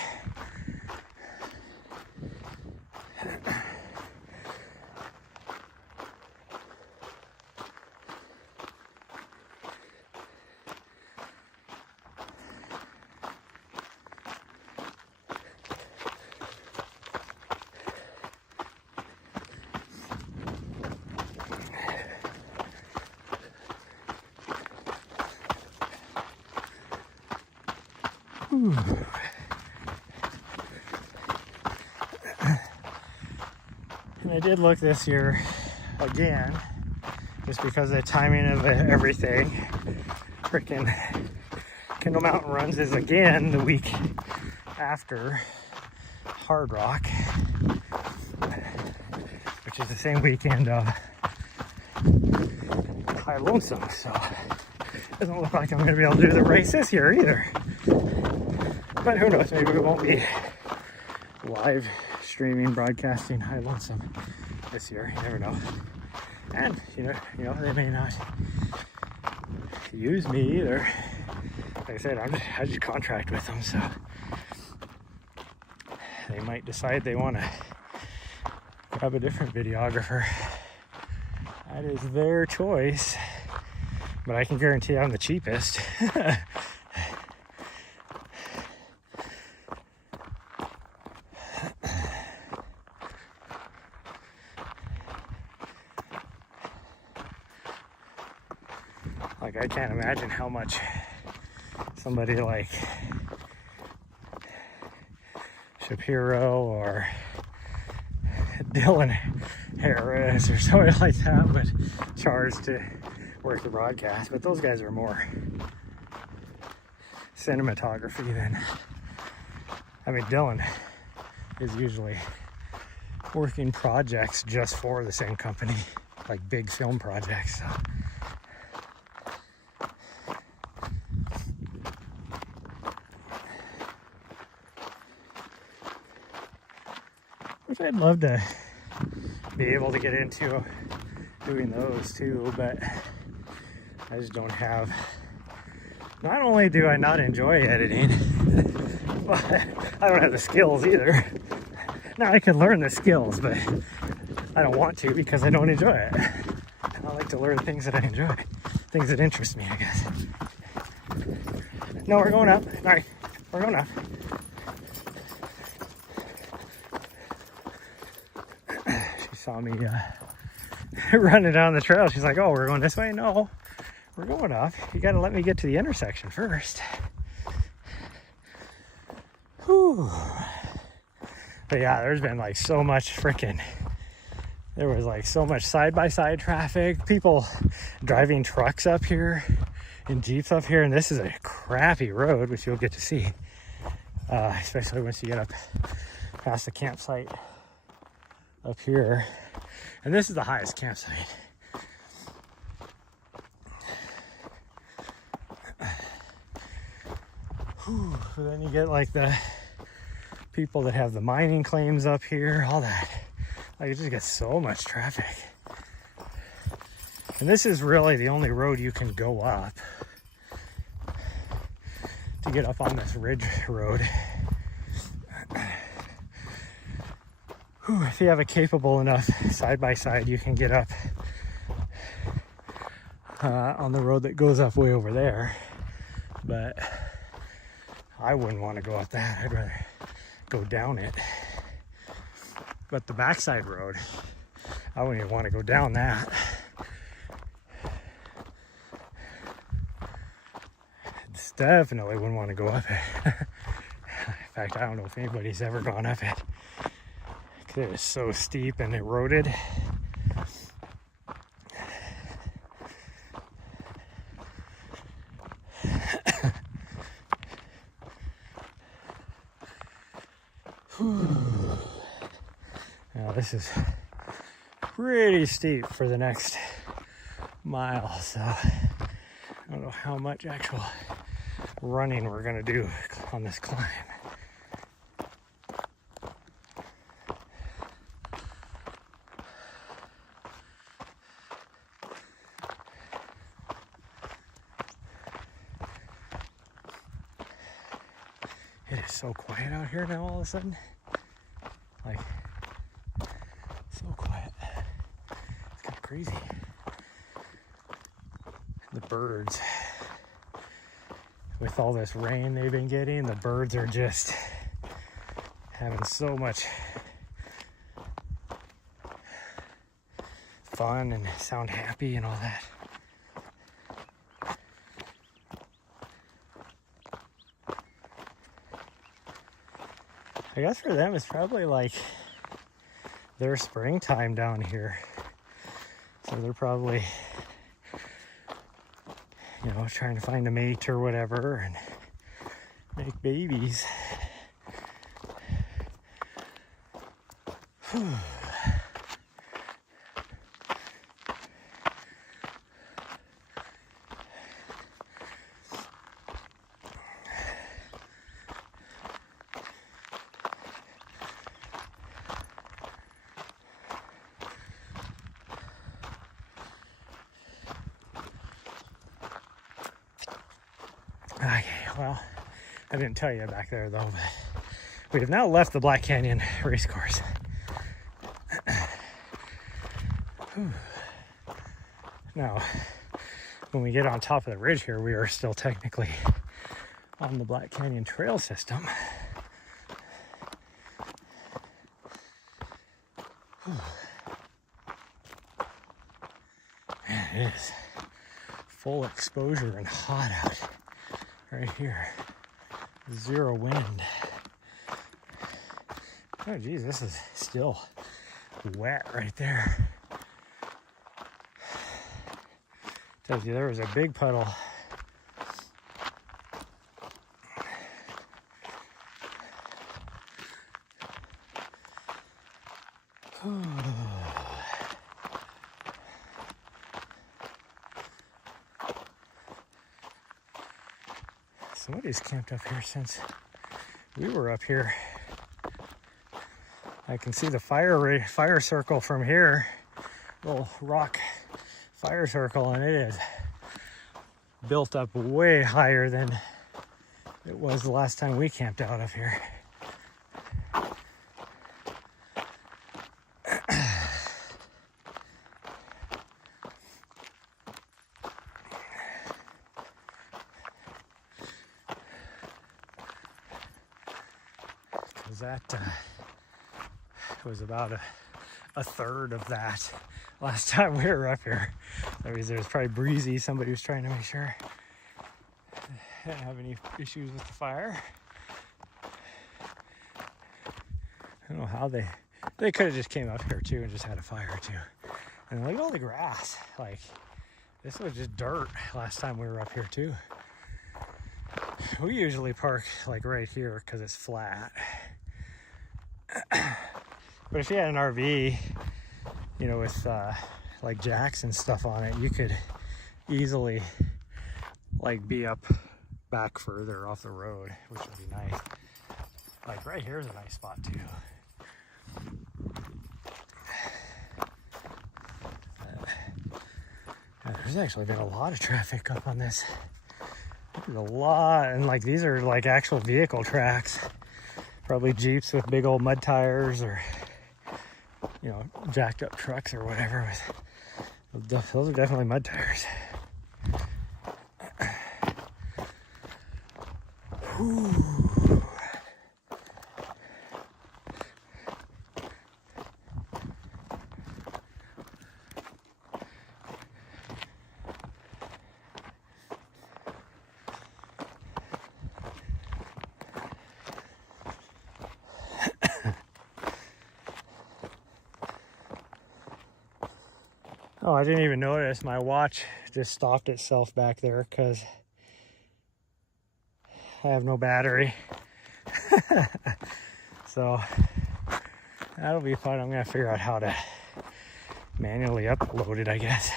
Ooh. And I did look this year again, just because of the timing of everything. Freaking Kendall Mountain Runs is again the week after Hard Rock, which is the same weekend of High Lonesome, so it doesn't look like I'm going to be able to do the race this year either. But who knows, maybe we won't be live streaming, broadcasting High Lonesome this year. You never know. And, you know, they may not use me either. Like I said, I just contract with them, so they might decide they want to grab a different videographer. That is their choice, but I can guarantee I'm the cheapest. Like, I can't imagine how much somebody like Shapiro or Dylan Harris or somebody like that would charge to work the broadcast. But those guys are more cinematography than, I mean, Dylan is usually working projects just for the same company, like big film projects. So. Which I'd love to be able to get into doing those too, but I just don't have. Not only do I not enjoy editing, but I don't have the skills either. Now I can learn the skills, but I don't want to because I don't enjoy it. to learn things that I enjoy, things that interest me, I guess. No, we're going up. All right, we're going up. She saw me running down the trail. She's like, oh, we're going this way? No, we're going up. You got to let me get to the intersection first. Whew. But yeah, there's been like so much there was like so much side-by-side traffic, people driving trucks up here and Jeeps up here, and this is a crappy road, which you'll get to see, especially once you get up past the campsite up here. And this is the highest campsite. Whew. So then you get like the people that have the mining claims up here, all that. Like, it just gets so much traffic. And this is really the only road you can go up to get up on this ridge road. Whew, if you have a capable enough side-by-side, you can get up on the road that goes up way over there. But I wouldn't want to go up that. I'd rather go down it. But the backside road, I wouldn't even want to go down that. It's definitely wouldn't want to go up it. In fact, I don't know if anybody's ever gone up it, because it is so steep and eroded. Now this is pretty steep for the next mile, so I don't know how much actual running we're gonna do on this climb. It is so quiet out here now all of a sudden. Like, so quiet. It's kind of crazy. The birds, with all this rain they've been getting, the birds are just having so much fun and sound happy and all that. I guess for them it's probably like their springtime down here. So they're probably, you know, trying to find a mate or whatever and make babies. Whew. Okay, well, I didn't tell you back there though, but we have now left the Black Canyon race course. Now, when we get on top of the ridge here, we are still technically on the Black Canyon trail system. Man, it is full exposure and hot out. Right here, zero wind. Oh geez, this is still wet right there. Tells you there was a big puddle. Somebody's camped up here since we were up here. I can see the fire circle from here, little rock fire circle, and it is built up way higher than it was the last time we camped out up here. that was about a third of that last time we were up here. That means it was probably breezy. Somebody was trying to make sure I didn't have any issues with the fire. I don't know how they could have just came up here too and just had a fire too. And look at all the grass. Like, this was just dirt last time we were up here too. We usually park like right here because it's flat. But if you had an RV, you know, with like jacks and stuff on it, you could easily like be up back further off the road, which would be nice. Like right here is a nice spot too. There's actually been a lot of traffic up on this. There's a lot, and like these are like actual vehicle tracks. Probably Jeeps with big old mud tires, or you know, jacked up trucks or whatever. Those are definitely mud tires. Whew. Oh, I didn't even notice. My watch just stopped itself back there because I have no battery. So that'll be fun. I'm gonna figure out how to manually upload it, I guess.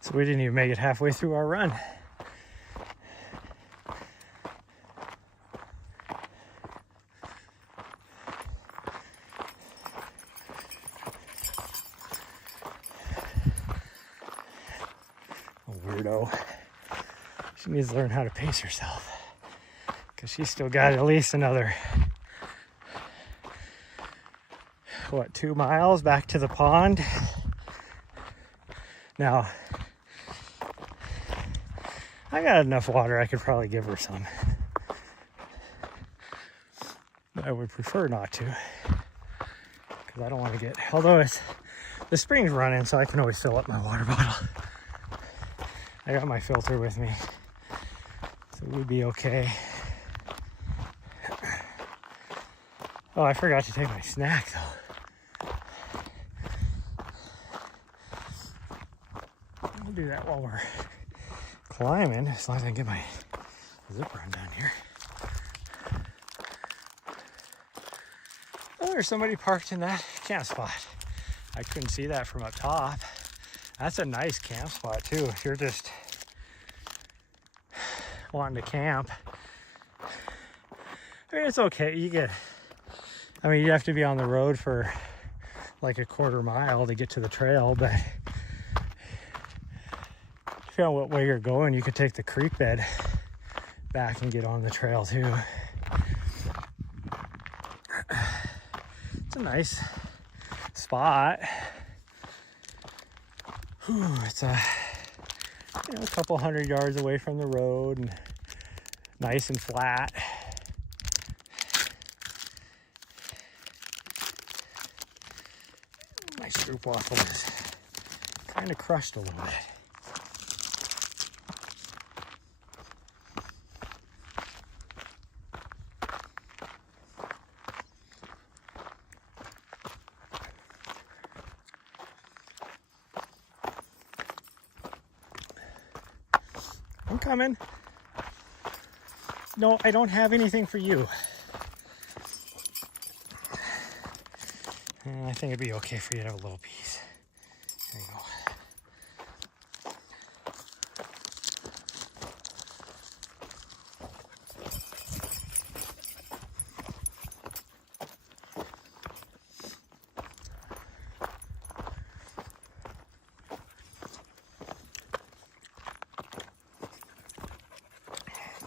So we didn't even make it halfway through our run. A weirdo. She needs to learn how to pace herself, because she's still got at least another, what, 2 miles back to the pond. Now, I got enough water, I could probably give her some. But I would prefer not to, because I don't want to get, although the spring's running, so I can always fill up my water bottle. I got my filter with me, so we'd be okay. Oh, I forgot to take my snack though. I'll do that while we're climbing, as long as I can get my zipper undone here. Oh, there's somebody parked in that camp spot. I couldn't see that from up top. That's a nice camp spot too, if you're just wanting to camp. I mean, it's okay. You have to be on the road for like a quarter mile to get to the trail, but depending on what way you're going, you could take the creek bed back and get on the trail too. It's a nice spot. Whew, it's a couple 100 yards away from the road and nice and flat. My stroop waffle is kind of crushed a little bit. I'm coming. No, I don't have anything for you. I think it'd be okay for you to have a little piece. There you go.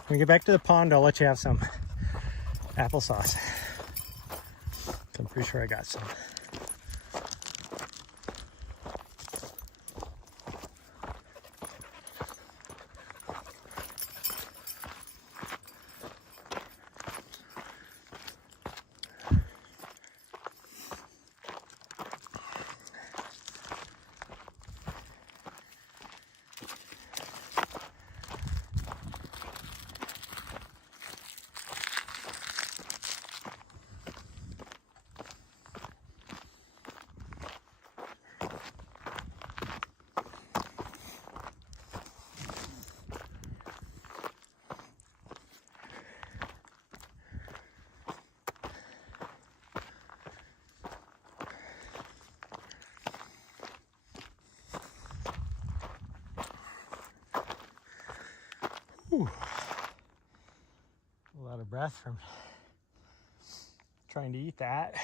When we get back to the pond, I'll let you have some. applesauce. So I'm pretty sure I got some. Whew. A lot of breath from trying to eat that.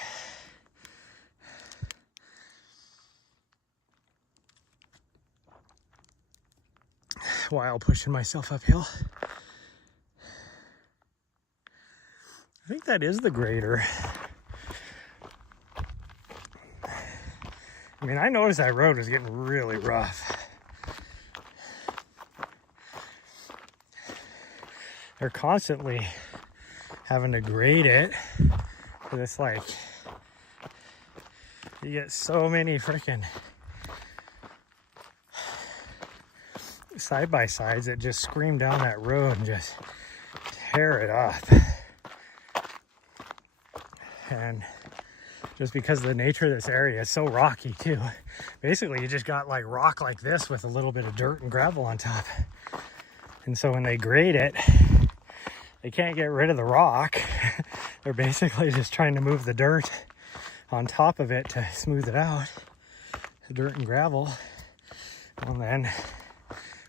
While pushing myself uphill. I think that is the grader. I mean, I noticed that road was getting really rough. They're constantly having to grade it. But it's like, you get so many freaking side-by-sides that just scream down that road and just tear it up. And just because of the nature of this area, it's so rocky too. Basically, you just got like rock like this with a little bit of dirt and gravel on top. And so when they grade it, they can't get rid of the rock. They're basically just trying to move the dirt on top of it to smooth it out. The dirt and gravel. And then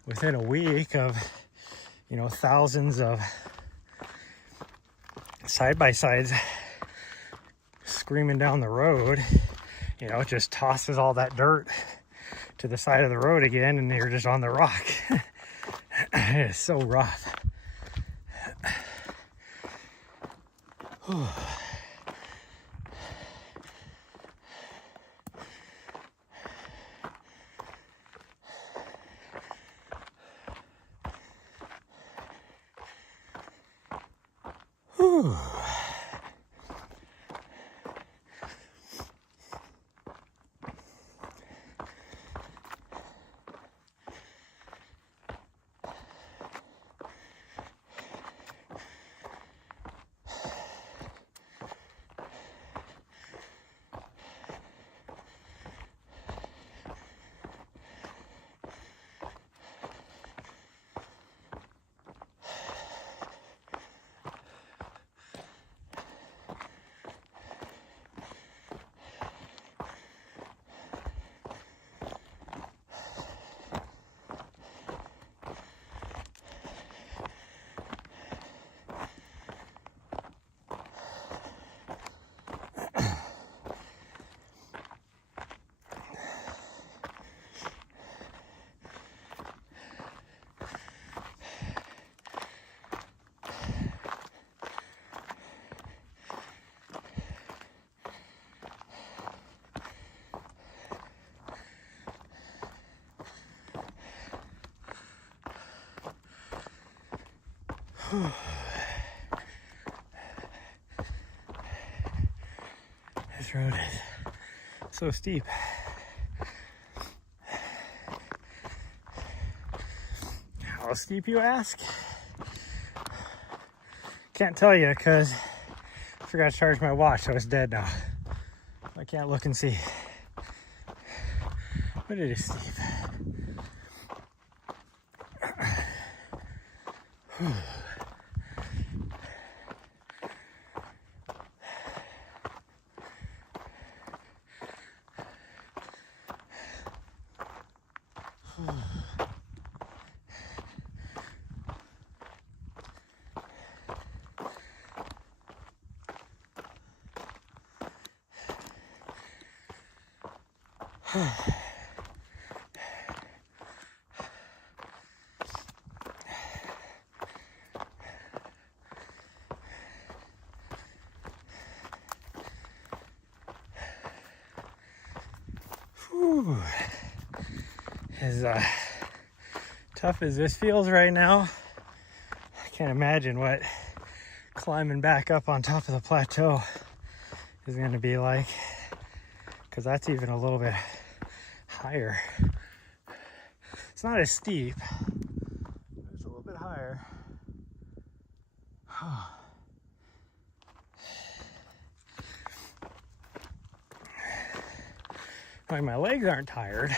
within a week of, you know, thousands of side-by-sides screaming down the road, you know, it just tosses all that dirt to the side of the road again, and you're just on the rock. It is so rough. Whew. This road is so steep. How steep, you ask? Can't tell you because I forgot to charge my watch, so it's dead now. I can't look and see. But it is steep. Whew. As tough as this feels right now, I can't imagine what climbing back up on top of the plateau is going to be like, because that's even a little bit higher. It's not as steep, it's a little bit higher. Like, my legs aren't tired,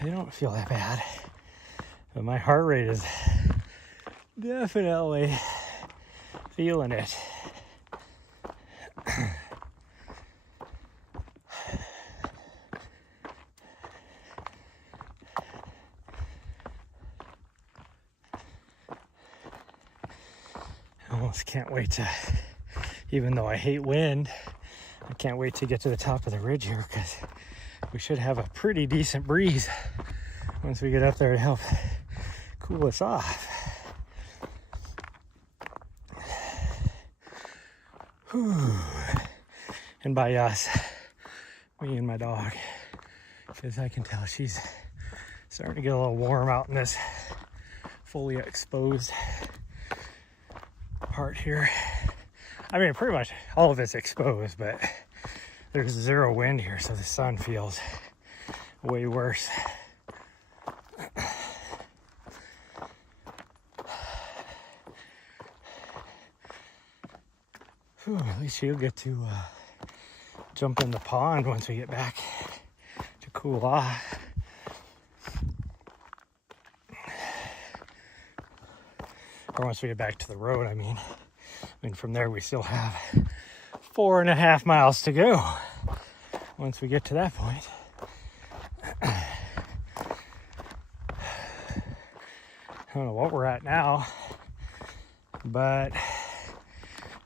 they don't feel that bad, but my heart rate is definitely feeling it. I almost can't wait to, even though I hate wind, I can't wait to get to the top of the ridge here, because we should have a pretty decent breeze once we get up there to help cool us off. Whew. And by us, me and my dog, because I can tell she's starting to get a little warm out in this fully exposed part here. I mean, pretty much all of it's exposed, but there's zero wind here, so the sun feels way worse. Whew, at least you'll get to jump in the pond once we get back to cool off. Or once we get back to the road, I mean from there we still have 4.5 miles to go once we get to that point. I don't know what we're at now, but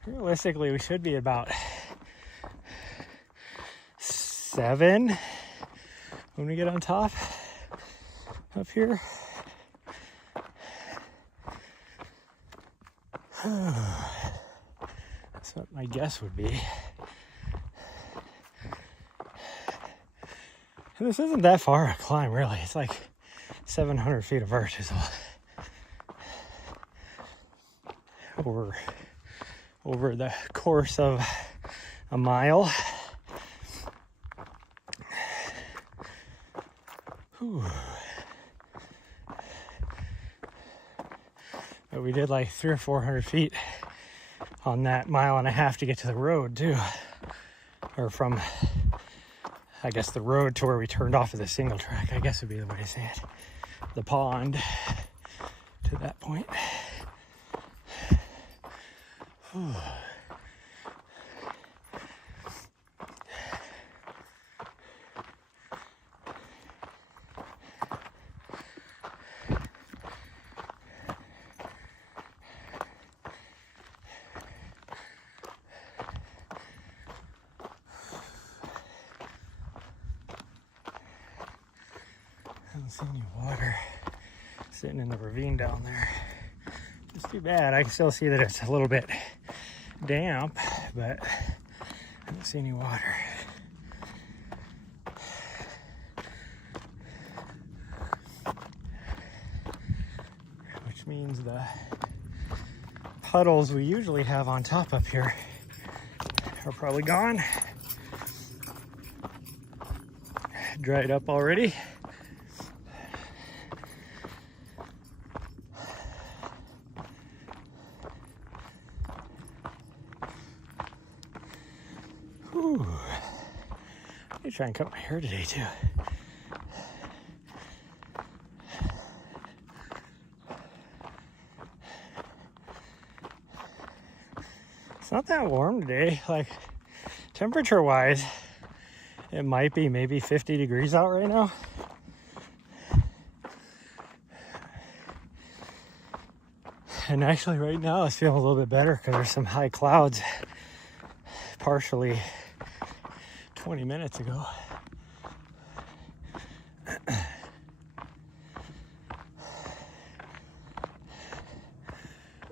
realistically we should be about 7 when we get on top up here. That's what my guess would be. And this isn't that far a climb, really. It's like 700 feet of vertical over the course of a mile. Whew. But we did like 300 or 400 feet on that 1.5 miles to get to the road too, or from, I guess, the road to where we turned off of the single track, I guess would be the way to say it, the pond to that point. Whew. I don't see any water sitting in the ravine down there. It's too bad. I can still see that it's a little bit damp, but I don't see any water. Which means the puddles we usually have on top up here are probably gone. Dried up already. Whew. Let me try and cut my hair today too. It's not that warm today. Like, temperature wise, it might be maybe 50 degrees out right now. And actually right now it's feeling a little bit better because there's some high clouds partially 20 minutes ago.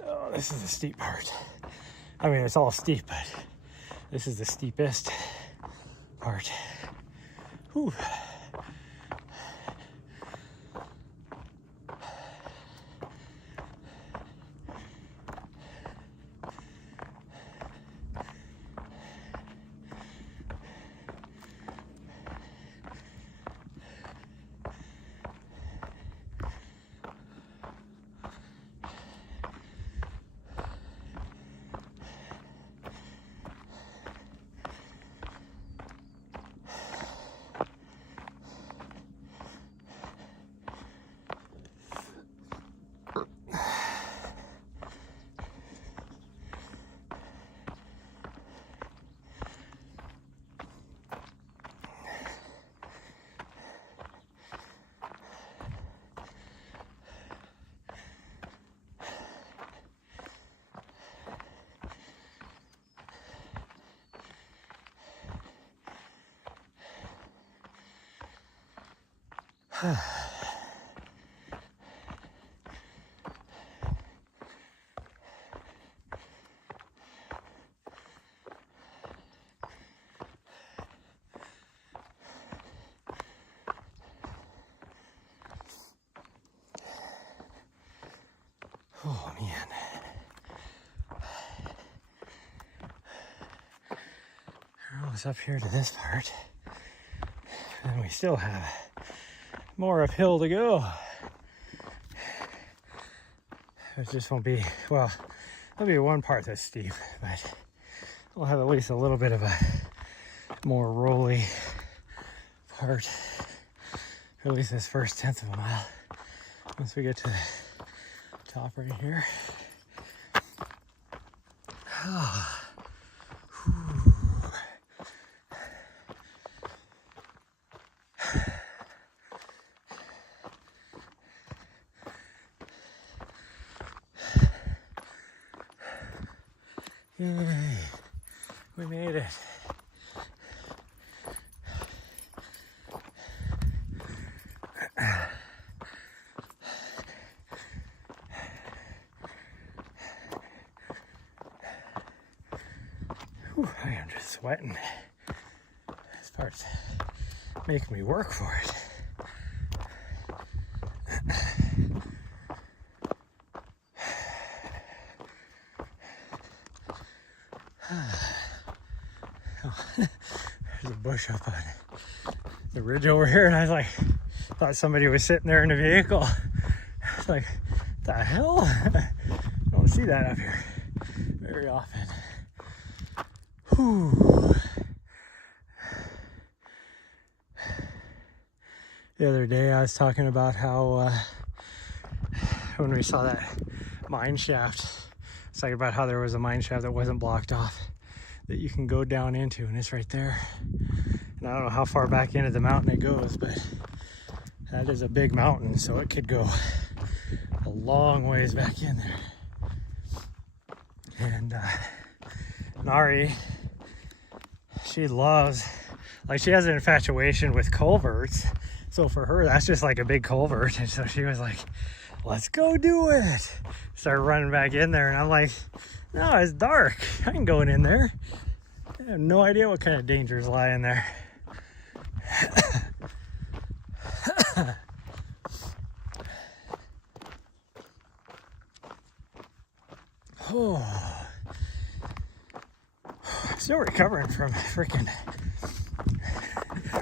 Oh, this is the steep part. I mean, it's all steep, but this is the steepest part. Whew. Oh man. We're almost up here to this part. And we still have more uphill to go. It just won't be, well, there'll be one part that's steep, but we'll have at least a little bit of a more rolly part, or at least this first 1/10 of a mile. Once we get to the top right here. Oh. Yay, we made it. Whew, I am just sweating. This part's making me work for it. There's a bush up on the ridge over here, and I was like, thought somebody was sitting there in a vehicle. I was like, the hell? I don't see that up here very often. Whew. The other day I was talking about how when we saw that mine shaft, it's like about how there was a mine shaft that wasn't blocked off that you can go down into, and it's right there. And I don't know how far back into the mountain it goes, but that is a big mountain, so it could go a long ways back in there. And Nari, she loves, like, she has an infatuation with culverts. So for her, that's just like a big culvert. And so she was like, let's go do it. Started running back in there, and I'm like, no, it's dark. I ain't going in there. I have no idea what kind of dangers lie in there. Oh, I'm still recovering from freaking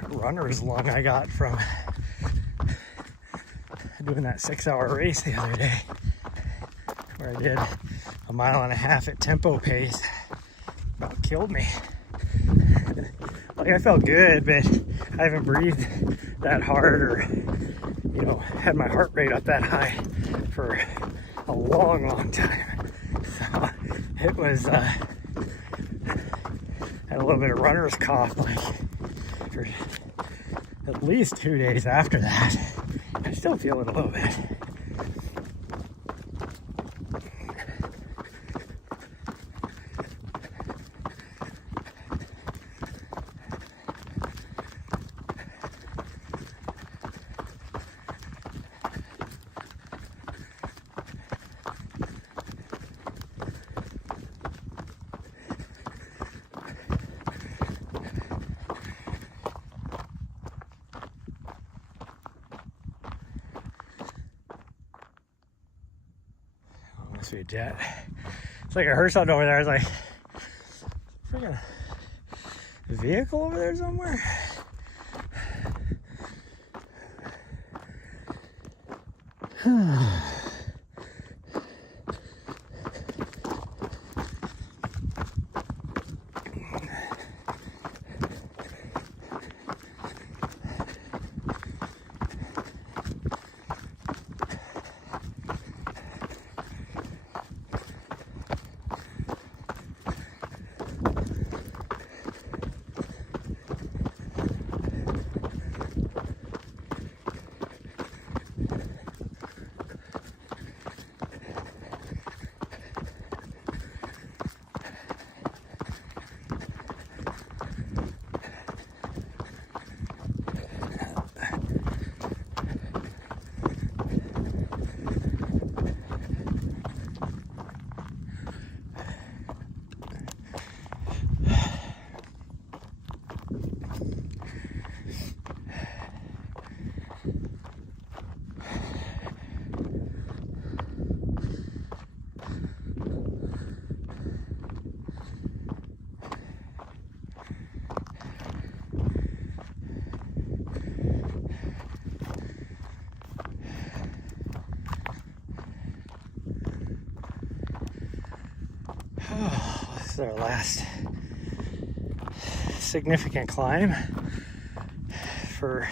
runner's lung I got from doing that 6-hour race the other day, where I did 1.5 miles at tempo pace. About killed me. Like, I felt good, but I haven't breathed that hard or, you know, had my heart rate up that high for a long time. So it was, I had a little bit of runner's cough, like, for at least 2 days after that. I still feel it a little bit. must be a jet. It's like I heard something over there. I was like, freaking vehicle over there somewhere. This is our last significant climb for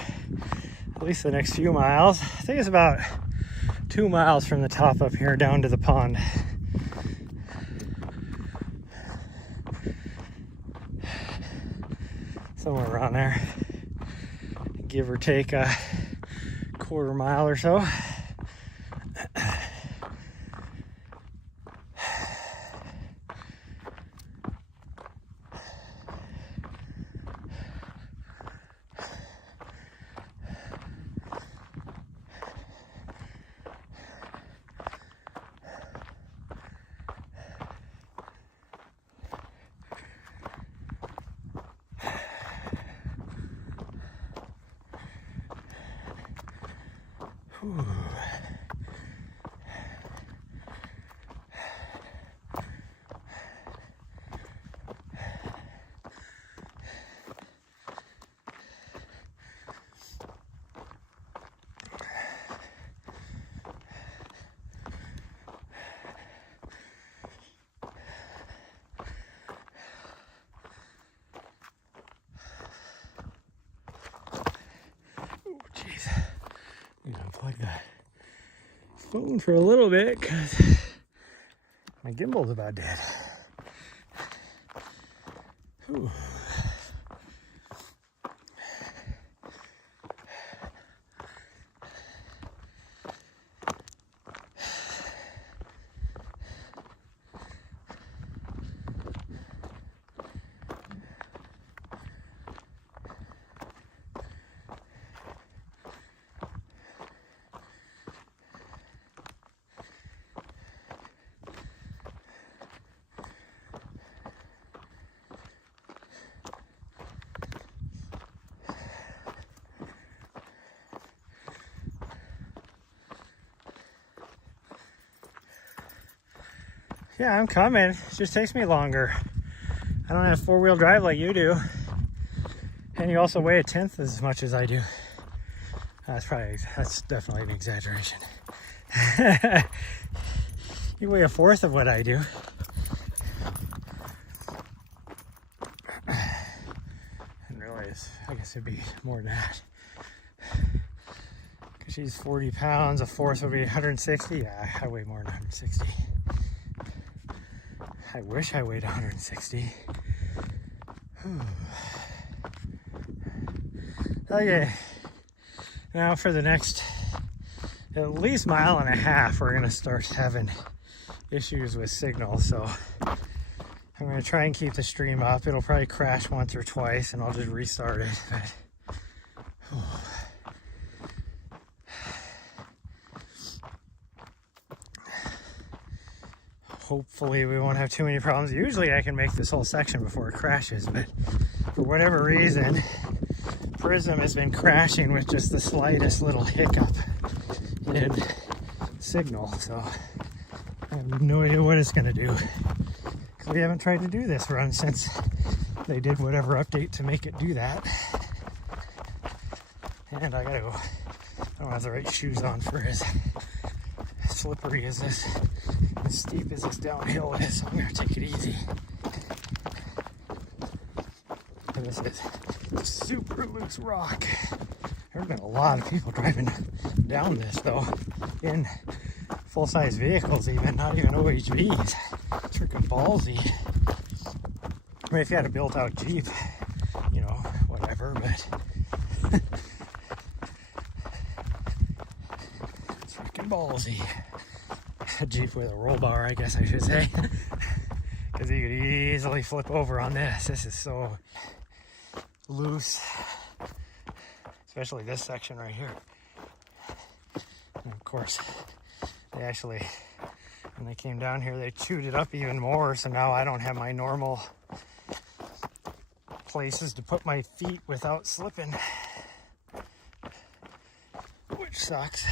at least the next few miles. I think it's about 2 miles from the top up here down to the pond. Somewhere around there, give or take a quarter mile or so. Whew. Unplug the phone for a little bit because my gimbal's about dead. Whew. Yeah, I'm coming. It just takes me longer. I don't have four-wheel drive like you do. And you also weigh 1/10 as much as I do. That's definitely an exaggeration. You weigh 1/4 of what I do. And really, I guess it'd be more than that. Because she's 40 pounds, 1/4 would be 160. Yeah, I weigh more than 160. I wish I weighed 160. Okay, now for the next at least 1.5 miles, we're gonna start having issues with signal. So I'm gonna try and keep the stream up. It'll probably crash once or twice and I'll just restart it. But, hopefully we won't have too many problems. Usually I can make this whole section before it crashes, but for whatever reason, Prism has been crashing with just the slightest little hiccup in signal. So I have no idea what it's going to do. Because we haven't tried to do this run since they did whatever update to make it do that. And I gotta go. I don't have the right shoes on for as slippery as this, as steep as this downhill is, so I'm gonna take it easy. And this is super loose rock. There's been a lot of people driving down this though, in full-size vehicles even, not even OHVs. It's freaking ballsy. I mean, if you had a built-out Jeep, you know, whatever, but it's freaking ballsy. A Jeep with a roll bar, I guess I should say, because you could easily flip over on this. This is so loose, especially this section right here. And of course, they actually, when they came down here, they chewed it up even more, so now I don't have my normal places to put my feet without slipping, which sucks.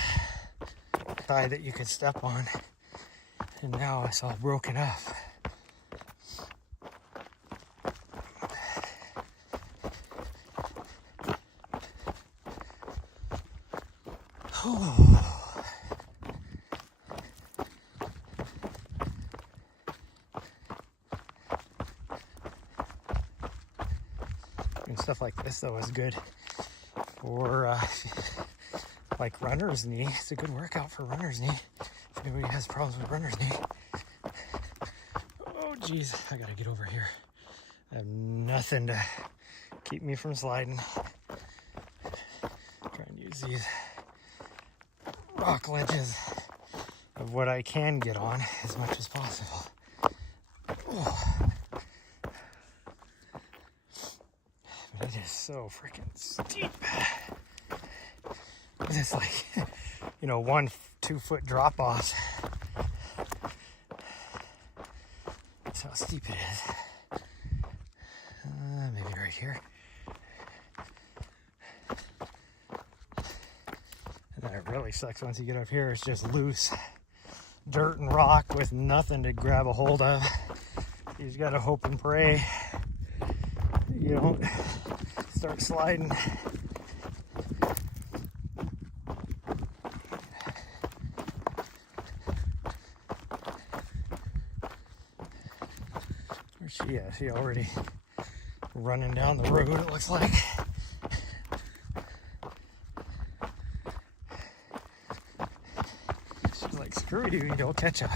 Thigh that you could step on, and now it's all broken up. And stuff like this though is good for like runner's knee. It's a good workout for runner's knee. If anybody has problems with runner's knee. Oh geez, I gotta get over here. I have nothing to keep me from sliding. Try and use these rock ledges of what I can get on as much as possible. Oh. But it is so freaking steep. It's like, you know, 1-2 foot drop off. That's how steep it is. Maybe right here. And then it really sucks once you get up here. It's just loose dirt and rock with nothing to grab a hold of. You just gotta hope and pray you don't start sliding. She already running down the road, it looks like. She's like, screw you, you go catch up.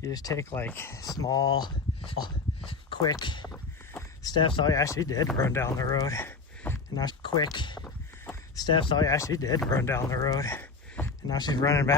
You just take like small, quick steps. All you actually did, run down the road. And that's quick steps. All you actually did, run down the road. And now she's running back.